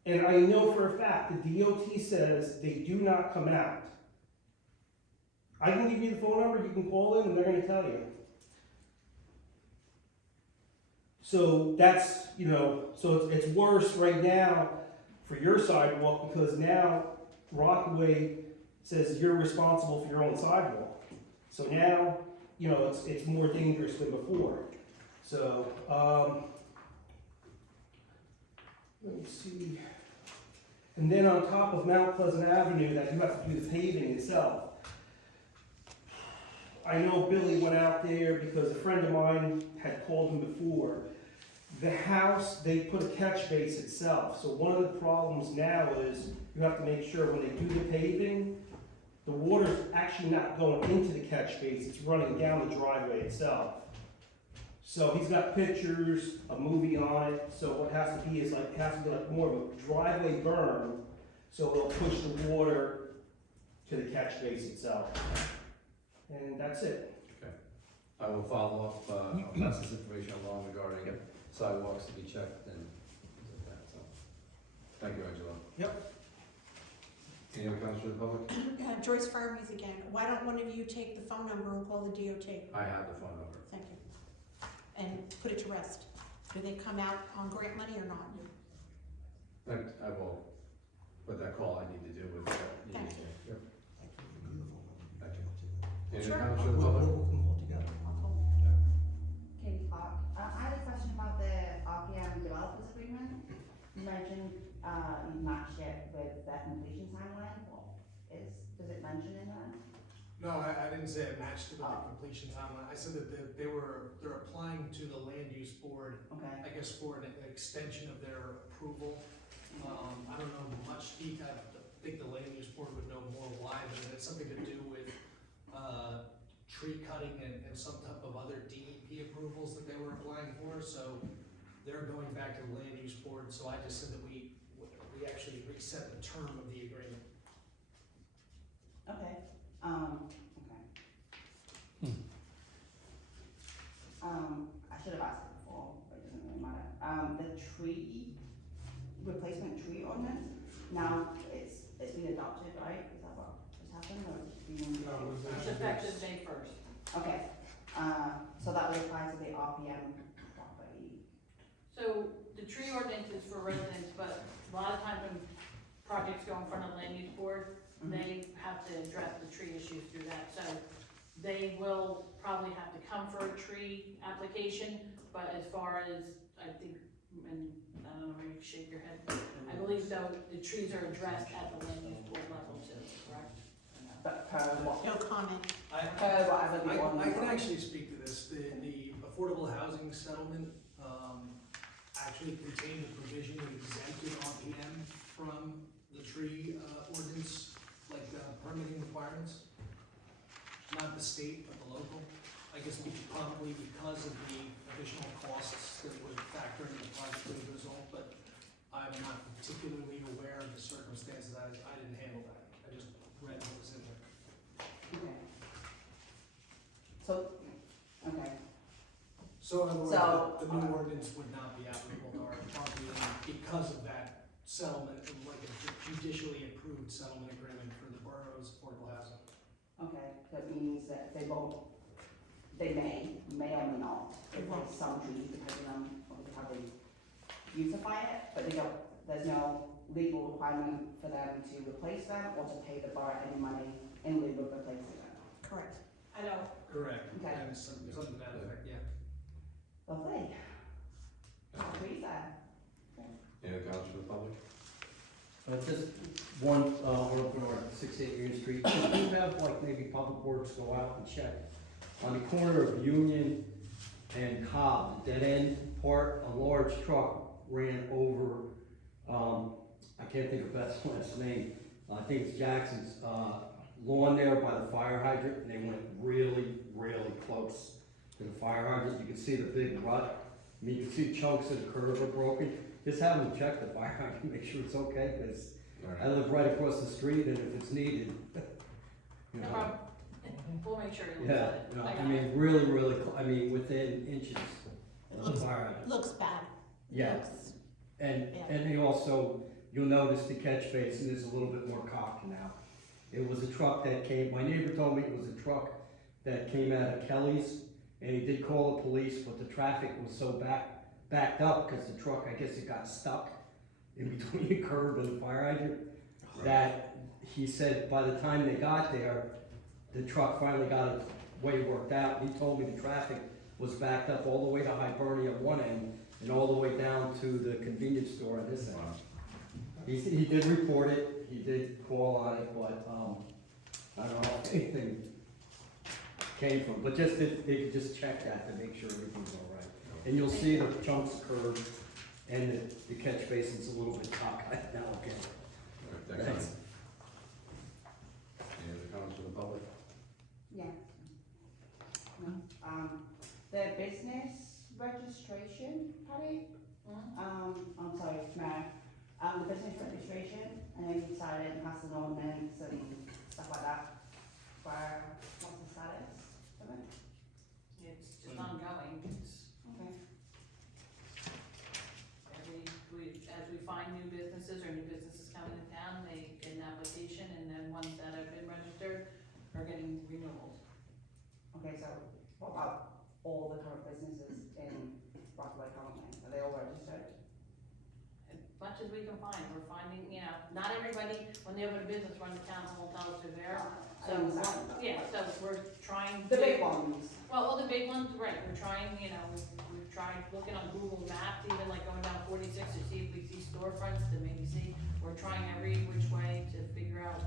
And I know for a fact, the DOT says they do not come out. I can give you the phone number, you can call in, and they're gonna tell you. So that's, so it's worse right now for your sidewalk, because now Rockaway says you're responsible for your own sidewalk. So now, it's more dangerous than before. So, let me see. And then on top of Mount Pleasant Avenue, that you have to do the paving itself. I know Billy went out there because a friend of mine had called him before. The house, they put a catch base itself, so one of the problems now is you have to make sure when they do the paving, the water's actually not going into the catch base, it's running down the driveway itself. So he's got pictures, a movie on it, so what has to be is like, it has to be like more of a driveway berm, so it'll push the water to the catch base itself. And that's it. I will follow up, I'll pass this information along regarding sidewalks to be checked and things like that, so. Thank you, Angela. Yep. Any other comments from the public? Joyce Farmies again. Why don't one of you take the phone number and call the DOT? I have the phone number. Thank you. And put it to rest. Do they come out on grant money or not? I will, but that call I need to do with, Thank you. Yep. Thank you. Any Sure. comments from the public? I'll call. Katie Clark. I had a question about the RPM developers agreement. You mentioned, you matched it with the completion timeline. Does it mention in there? No, I didn't say it matched with the completion timeline. I said that they're applying to the land use board, Okay. I guess, for an extension of their approval. I don't know much detail. I think the land use board would know more why, but it had something to do with tree cutting and some type of other DEP approvals that they were applying for. So they're going back to the land use board. So I just said that we actually reset the term of the agreement. Okay. I should have asked it before, but it doesn't really matter. The tree, replacement tree ordinance, now it's been adopted, right? Is that what has happened, or is it being? It's effective May 1st. Okay, so that would apply to the RPM property. So the tree ordinance is for residents, but a lot of times when projects go in front of the land use board, they have to address the tree issues through that. So they will probably have to come for a tree application, but as far as, I think, and I don't know, you can shake your head, I believe though, the trees are addressed at the land use board level too, correct? But per what? No comment. Per whatever the ordinance. I can actually speak to this. The affordable housing settlement actually contained a provision that exempted RPM from the tree ordinance, like permitting requirements. Not the state, but the local. I guess probably because of the additional costs that would factor into the project as a result, but I'm not particularly aware of the circumstances. I didn't handle that. I just read what was in there. Okay. So, okay. So in other words, So, the new ordinance would not be applicable to our RPM because of that settlement, like a judicially approved settlement agreement for the borough's affordable housing. Okay, that means that they may or may not, replace some trees depending on obviously how they beautify it, but there's no legal requirement for them to replace them or to pay the borough any money in lieu of replacing them. Correct. I know, Correct. Okay. And something to that effect, yeah. Lovely. Trees there. Any other comments from the public? Just one, on 68 Union Street, do you have like maybe Public Works go out and check on the corner of Union and Cobb, the dead end part, a large truck ran over, I can't think of Beth's last name, I think it's Jackson's, lawn there by the fire hydrant, and they went really, really close to the fire hydrant. You can see the big rut, I mean, you can see chunks of the curb are broken. Just have them check the fire hydrant, make sure it's okay, because I live right across the street, and if it's needed, you no know. problem. We'll make sure you look Yeah, at it. no, I I got it. mean, really, really, I mean, within inches of the fire hydrant. Looks bad. Yeah, Looks- and, Yeah. and they also, you'll notice the catch basin is a little bit more cocked now. It was a truck that came, my neighbor told me it was a truck that came out of Kelly's, and he did call the police, but the traffic was so backed up, because the truck, I guess it got stuck in between the curb and the fire hydrant, that he said by the time they got there, the truck finally got its way worked out. He told me the traffic was backed up all the way to Hibernia at one end, and all the way down to the convenience store on this end. He did report it, he did call on it, but, I don't know if anything came from, but just, they could just check that to make sure everything's all right. And you'll see the chunks curb and the catch basin's a little bit cockeyed now again. All right, thanks. Any other comments from the public? Yeah. No. The business registration, Patty? I'm sorry, Mayor. The business registration, I know you decided and passed an ordinance and stuff like that. What's the status of it? It's just ongoing, it's, Okay. as we find new businesses or new businesses coming to town, they get an application, and then ones that have been registered are getting renewals. Okay, so what about all the current businesses in Rockaway currently? Are they all registered? As much as we can find, we're finding, you know, not everybody, when they open a business, run the town hall, tell us they're there. I understand that. Yeah, so we're trying. The to- big ones. Well, all the big ones, right, we're trying, you know, we've tried looking on Google Maps, even like going down 46 to see if we see storefronts to maybe see. We're trying every which way to figure out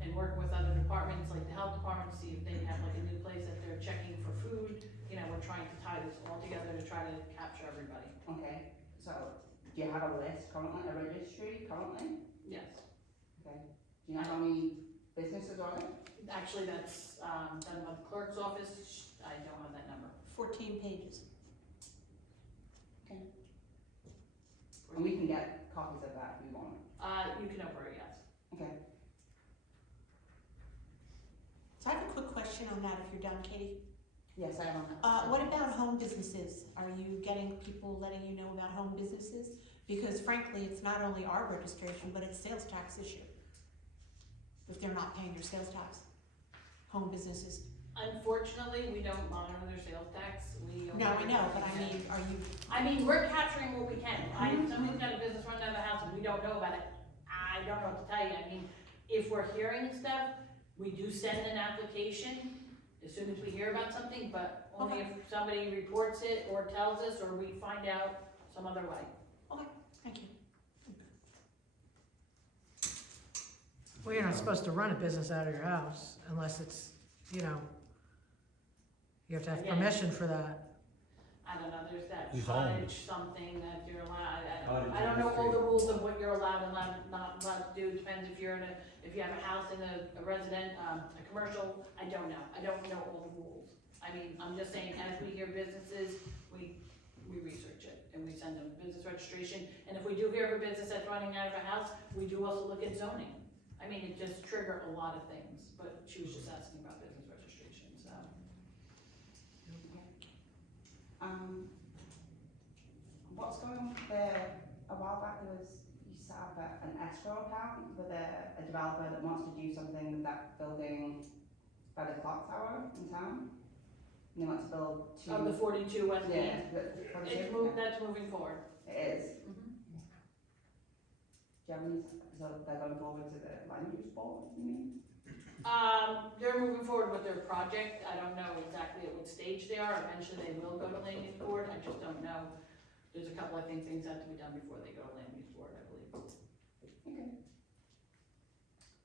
and work with other departments, like the health department, to see if they have like a new place that they're checking for food. You know, we're trying to tie this all together to try to capture everybody. Okay, so do you have a list currently, a registry currently? Yes, Okay. Do you know how many businesses are there? actually, that's, done by the clerk's office, I don't have that number. 14 pages. And we can get copies of that if we want. You can open it, yes. Okay. So I have a quick question on that, if you're done, Katie. Yes, I am. What about home businesses? Are you getting people letting you know about home businesses? Because frankly, it's not only our registration, but it's sales tax issue. If they're not paying their sales tax, home businesses. Unfortunately, we don't monitor their sales tax, we. No, I know, but I mean, are you, I mean, we're capturing what we can. Somebody's got a business running out of the house and we don't know about it. I don't know what to tell you. I mean, if we're hearing stuff, we do send an application as soon as we hear about something, but only if somebody reports it or tells us, or we find out some other way. thank you. Well, you're not supposed to run a business out of your house unless it's, you know, you have to have Yeah. permission for that. I don't know, there's that Who's cottage something that you're allowed, Cottage I don't know all industry. the rules of what you're allowed and not allowed to do. Depends if you're in if you have a house in a resident, a commercial, I don't know all the rules. I mean, I'm just saying, as we hear businesses, we research it and we send them business registration. And if we do hear of a business that's running out of a house, we do also look at zoning. I mean, it just trigger a lot of things, but she was just asking about business registration, so. What's going on there? A while back you set up an escrow account with a developer that wants to do something with that building by the clock tower in town. And they want to build two. Of the 42 West Main. Yeah. That's moving forward. It is. Do you have any, so they're going forward to the land use board, you mean? They're moving forward with their project. I don't know exactly at what stage they are. Eventually they will go to land use board. I just don't know. There's a couple, I think, things have to be done before they go to land use board, I believe. Okay.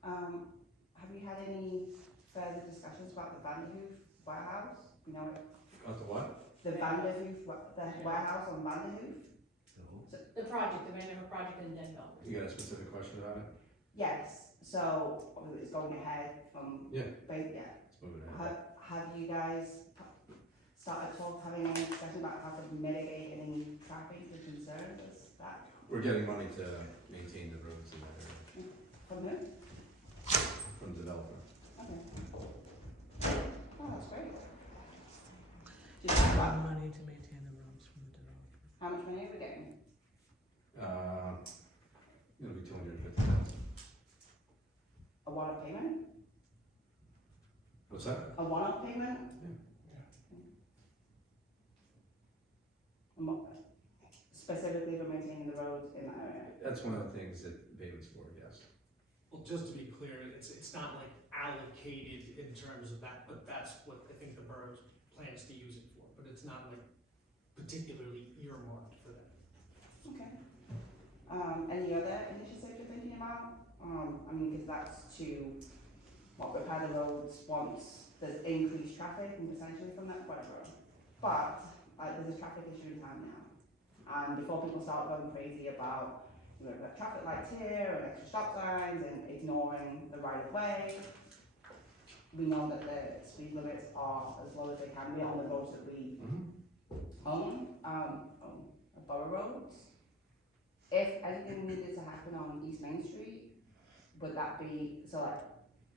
Have you had any further discussions about the Vanderhoof warehouse? You know, About the what? the Vanderhoof, the warehouse on Vanderhoof? The project, the Vanderbilt project in Denville. You got a specific question about it? Yes, so it's going ahead from. Yeah. Yeah. It's moving ahead. Have you guys started having any discussion about how to mitigate any traffic or concerns as that? We're getting money to maintain the roads in that area From who? from the developer. Okay. Oh, that's great. Money to maintain the roads from the developer. How much money are we getting? It'll be 250,000. A one-off payment? What's that? A one-off payment? Specifically for maintaining the roads in that area? That's one of the things that payments for, yes. Well, just to be clear, it's not like allocated in terms of that, but that's what I think the borough plans to use it for, but it's not like particularly earmarked for that. Okay. Any other initiatives you're thinking about? I mean, because that's to repair the roads once there's increased traffic and potentially from that, whatever. But like, there's a traffic issue in town now. And before people start going crazy about, you know, the traffic lights here and extra stop signs and ignoring the right of way, we know that the speed limits are as low as they can be on the roads that we own, borough roads. If anything needed to happen on East Main Street, would that be, so like,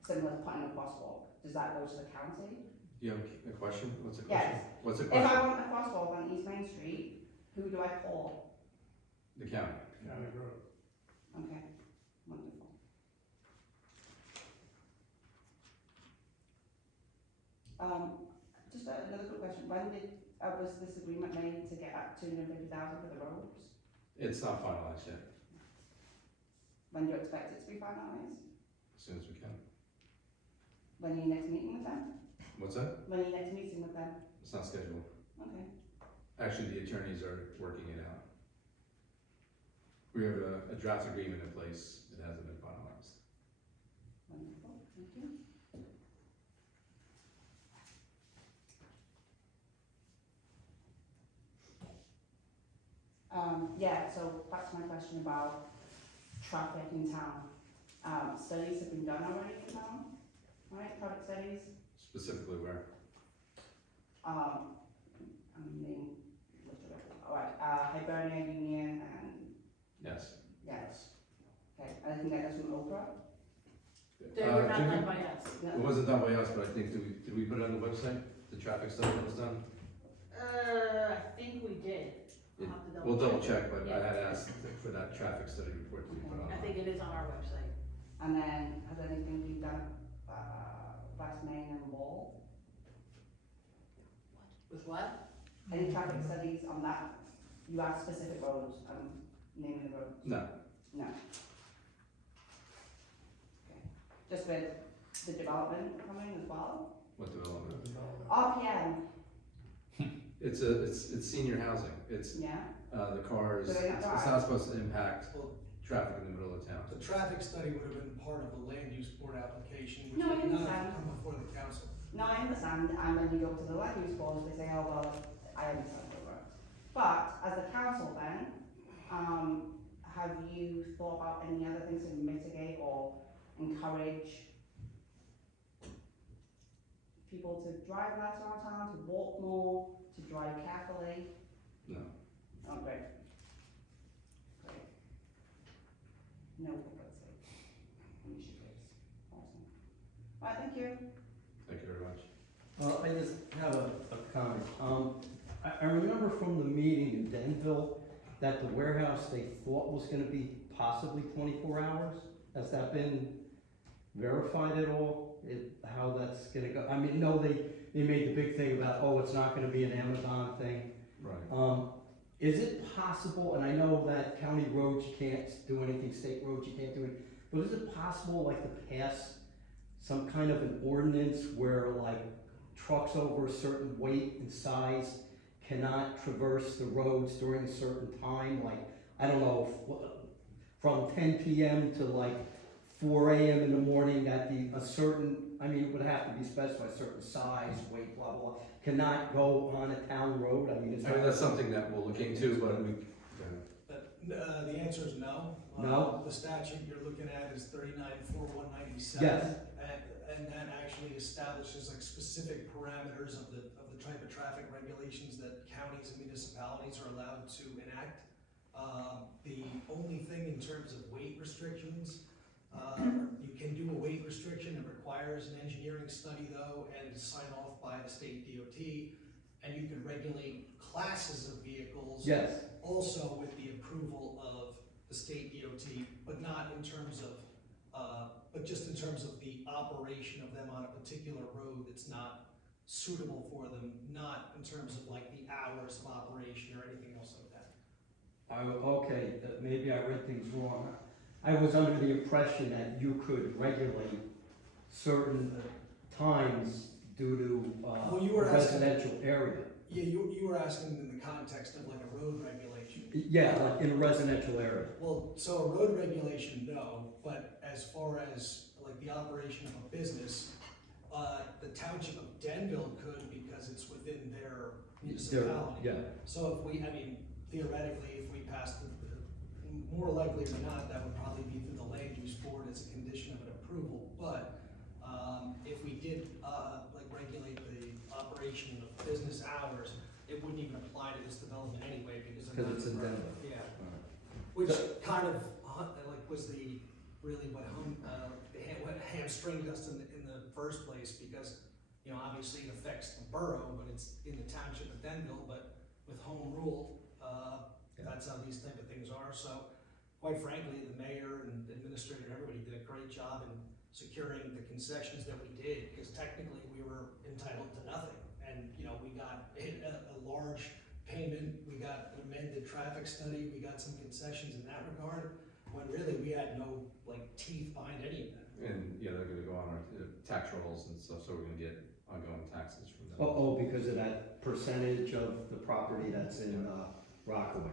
similar to putting a crosswalk, does that go to the county? You have a question? What's the question? Yes. What's the If question? I want a crosswalk on East Main Street, who do I call? The county. County road. Okay, wonderful. Just another quick question, when did, was this agreement made to get up 250,000 for the roads? It's not finalized yet, When do you expect it to be finalised? as soon as we can. When are you next meeting with them? What's that? When are you next meeting with them? It's not scheduled. Okay. Actually, the attorneys are working it out. We have a draft agreement in place, it hasn't been finalized. Wonderful, thank you. Yeah, so back to my question about traffic in town. Studies have been done already in town, right, traffic studies? Specifically where? I mean, alright, Hibernia, Union, and, Yes. yes. Okay, and I think that was from Oprah? They were not did done we- by us. It wasn't done by us, but I think, did we put it on the website, the traffic study that was done? I think we did. I'll have to We'll double check, but I Yeah. had asked for that traffic study report to be put on. I think it is on our website. And then, has anything been done, West Main and Wall? With what? Any traffic studies on that? You have specific roads, naming the roads? No, No. Okay, just with the development coming as well? what development? RPM, It's senior housing, it's, yeah? the cars, Do they not it's drive? not supposed to impact Well, traffic in the middle of town. the traffic study would have been part of the land use board application, which No, I would not understand. have come before the council. No, I understand, and when you go to the land use boards, they say, oh, well, I understand how it works. But, as a council then, have you thought about any other things to mitigate or encourage people to drive less around town, to walk more, to drive carefully? No. Oh, great. Great. No publicity. Initiatives. Awesome. All right, thank you. Thank you very much. Well, I just have a comment. I remember from the meeting in Denville that the warehouse they thought was gonna be possibly 24 hours. Has that been verified at all? How that's gonna go? I mean, no, they made the big thing about, oh, it's not gonna be an Amazon thing. Right. Is it possible, and I know that county roads you can't do anything, state roads you can't do anything, but is it possible like to pass some kind of an ordinance where like trucks over a certain weight and size cannot traverse the roads during a certain time, like, I don't know, from 10 p.m. to like 4 a.m. in the morning, that a certain, I mean, it would have to be specified, certain size, weight, blah, blah, blah, cannot go on a town road? I mean, is I mean, that? that's something that we'll look into, but we, The answer is no. No? The statute you're looking at is 394197. Yes. And that actually establishes like specific parameters of the type of traffic regulations that counties and municipalities are allowed to enact. The only thing in terms of weight restrictions, you can do a weight restriction. It requires an engineering study though, and sign off by the state DOT. And you can regulate classes of vehicles. Yes. Also with the approval of the state DOT, but not in terms of, but just in terms of the operation of them on a particular road that's not suitable for them, not in terms of like the hours of operation or anything else like that. Okay, maybe I read things wrong. I was under the impression that you could regulate certain times due to Well, you were a asking- residential area. Yeah, you were asking in the context of like a road regulation. Yeah, like in a residential area. Well, so a road regulation, no, but as far as like the operation of a business, the township of Denver Denville could because it's within their municipality. Yeah, So if we, I mean, theoretically, if we passed, more likely than not, that would probably be through the land use board as a condition of an approval. But if we did like regulate the operation of business hours, it wouldn't even apply to this development anyway because it's in Denver. Yeah, Alright. which kind of like was the really what hamstringed us in the first place because obviously it affects the borough, but it's in the township of Denville. But with home rule, that's how these type of things are. So, quite frankly, the mayor and the administrator, everybody did a great job in securing the concessions that we did, because technically we were entitled to nothing. And, we got a large payment, we got an amended traffic study, we got some concessions in that regard, when really we had no, teeth behind any of that. And, they're gonna go on our tax rolls and stuff, so we're gonna get ongoing taxes from them. Because of that percentage of the property that's in Rockaway.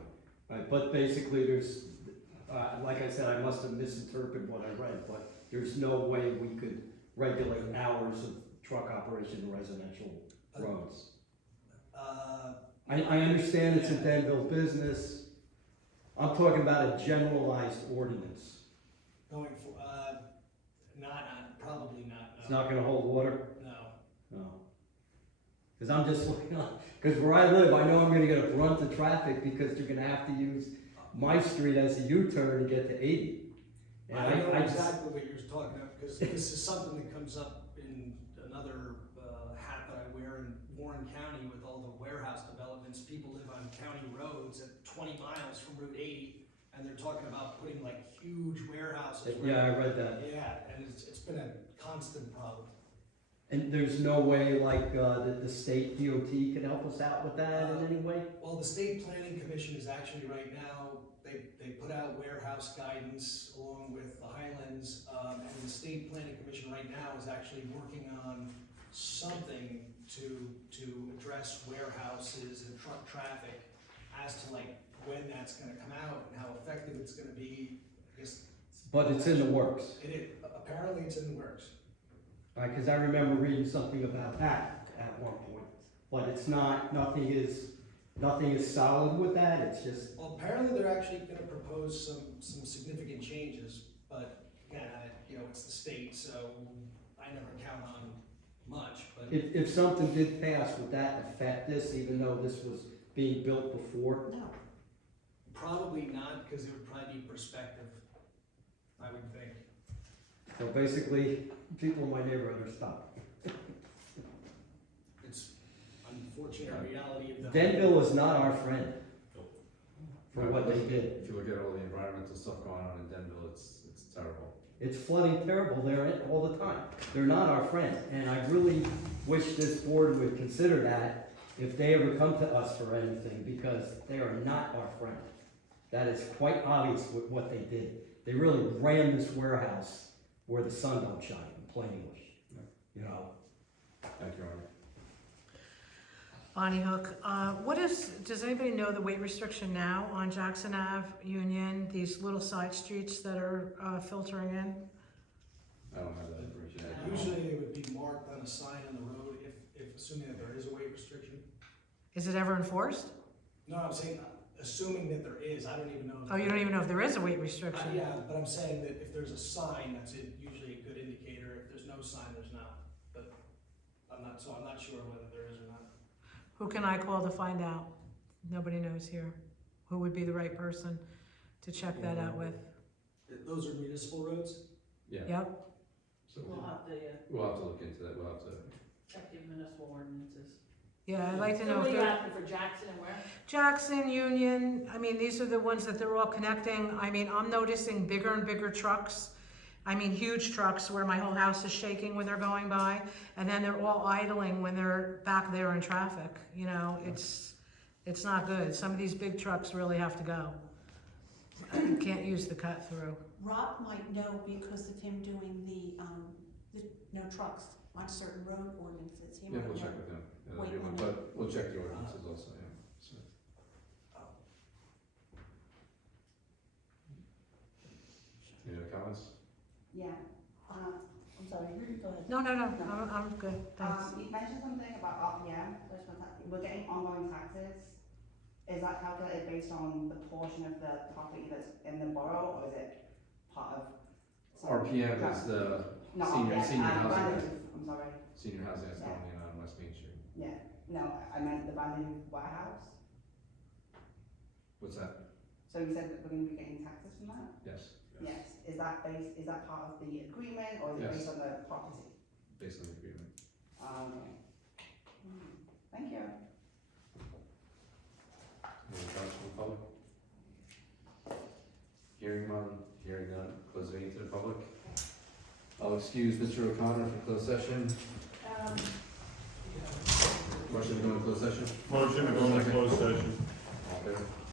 Right, but basically there's, like I said, I must have misinterpreted what I read, but there's no way we could regulate hours of truck operation in residential roads. I understand it's a Denville business. I'm talking about a generalized ordinance. Going for, probably not, no. It's not gonna hold water? No. No. Cause I'm just looking on, cause where I live, I know I'm gonna get a brunt of traffic because you're gonna have to use my street as a U-turn to get to 80. And I know I just, exactly what you're talking about, because this is something that comes up in another hat that I wear in Warren County with all the warehouse developments. People live on county roads at 20 miles from Route 80, and they're talking about putting huge warehouses. yeah, I read that. Yeah, and it's been a constant problem. And there's no way that the state DOT can help us out with that in any way? Well, the State Planning Commission is actually right now, they put out warehouse guidance along with the Highlands, and the State Planning Commission right now is actually working on something to address warehouses and truck traffic as to when that's gonna come out and how effective it's gonna be, I guess. But it's in the works. It is, apparently it's in the works. Right, because I remember reading something about that at one point, but it's not, nothing is solid with that, it's just. Well, apparently they're actually gonna propose some significant changes, but again, it's the state, so I never count on much, but. If something did pass, would that affect this, even though this was being built before? No. Probably not, because it would probably be perspective, I would think. So basically, people in my neighborhood are stuck. It's unfortunate reality of the. Denville is not our friend for what they did. If you look at all the environmental stuff going on in Denville, it's terrible. It's flooding terrible there all the time. They're not our friend, and I really wish this board would consider that if they ever come to us for anything, because they are not our friend. That is quite obvious with what they did. They really ran this warehouse where the sun don't shine, in plain English. Thank you, Arnie. Bonnie Hook, does anybody know the weight restriction now on Jackson Ave, Union, these little side streets that are filtering in? I don't have that information. Usually it would be marked on a sign on the road if assuming that there is a weight restriction. Is it ever enforced? No, I'm saying, assuming that there is, I don't even know. Oh, you don't even know if there is a weight restriction? Yeah, but I'm saying that if there's a sign, that's usually a good indicator. If there's no sign, there's not. But I'm not sure whether there is or not. Who can I call to find out? Nobody knows here. Who would be the right person to check that out with? Those are municipal roads? Yeah. Yep. So We'll have to we'll have to look into that, we'll have to. check the municipal ordinances. Yeah, I'd like to know So what if are you they're, asking for, Jackson and where? Jackson, Union, these are the ones that they're all connecting. I'm noticing bigger and bigger trucks. Huge trucks where my whole house is shaking when they're going by, and then they're all idling when they're back there in traffic. It's not good. Some of these big trucks really have to go. You can't use the cut through. Rob might know because of him doing the no trucks on certain road ordinances. He Yeah, might we'll know. check with them. Wait, But we'll check the ordinances also, yeah. So. Any other comments? Yeah, I'm sorry, go ahead. No, I'm good, thanks. You mentioned something about RPM, we're getting ongoing taxes. Is that calculated based on the portion of the property that's in the borough, or is it part of? RPM is the No, senior RPM, housing, Vanderhoof, I'm sorry. senior housing that's Yeah. going in on West Main Street. Yeah, no, I meant the Vanderhoof warehouse. What's that? So you said that we're gonna be getting taxes from that? Yes, Yes. Is that part of the agreement, or is it Yes. based on the property? based on the agreement. Okay. Thank you. Any comments from the public? Hearing none, close the meeting to the public. I'll excuse Mr. O'Connor for closed session. Motion to go into closed session? Motion to go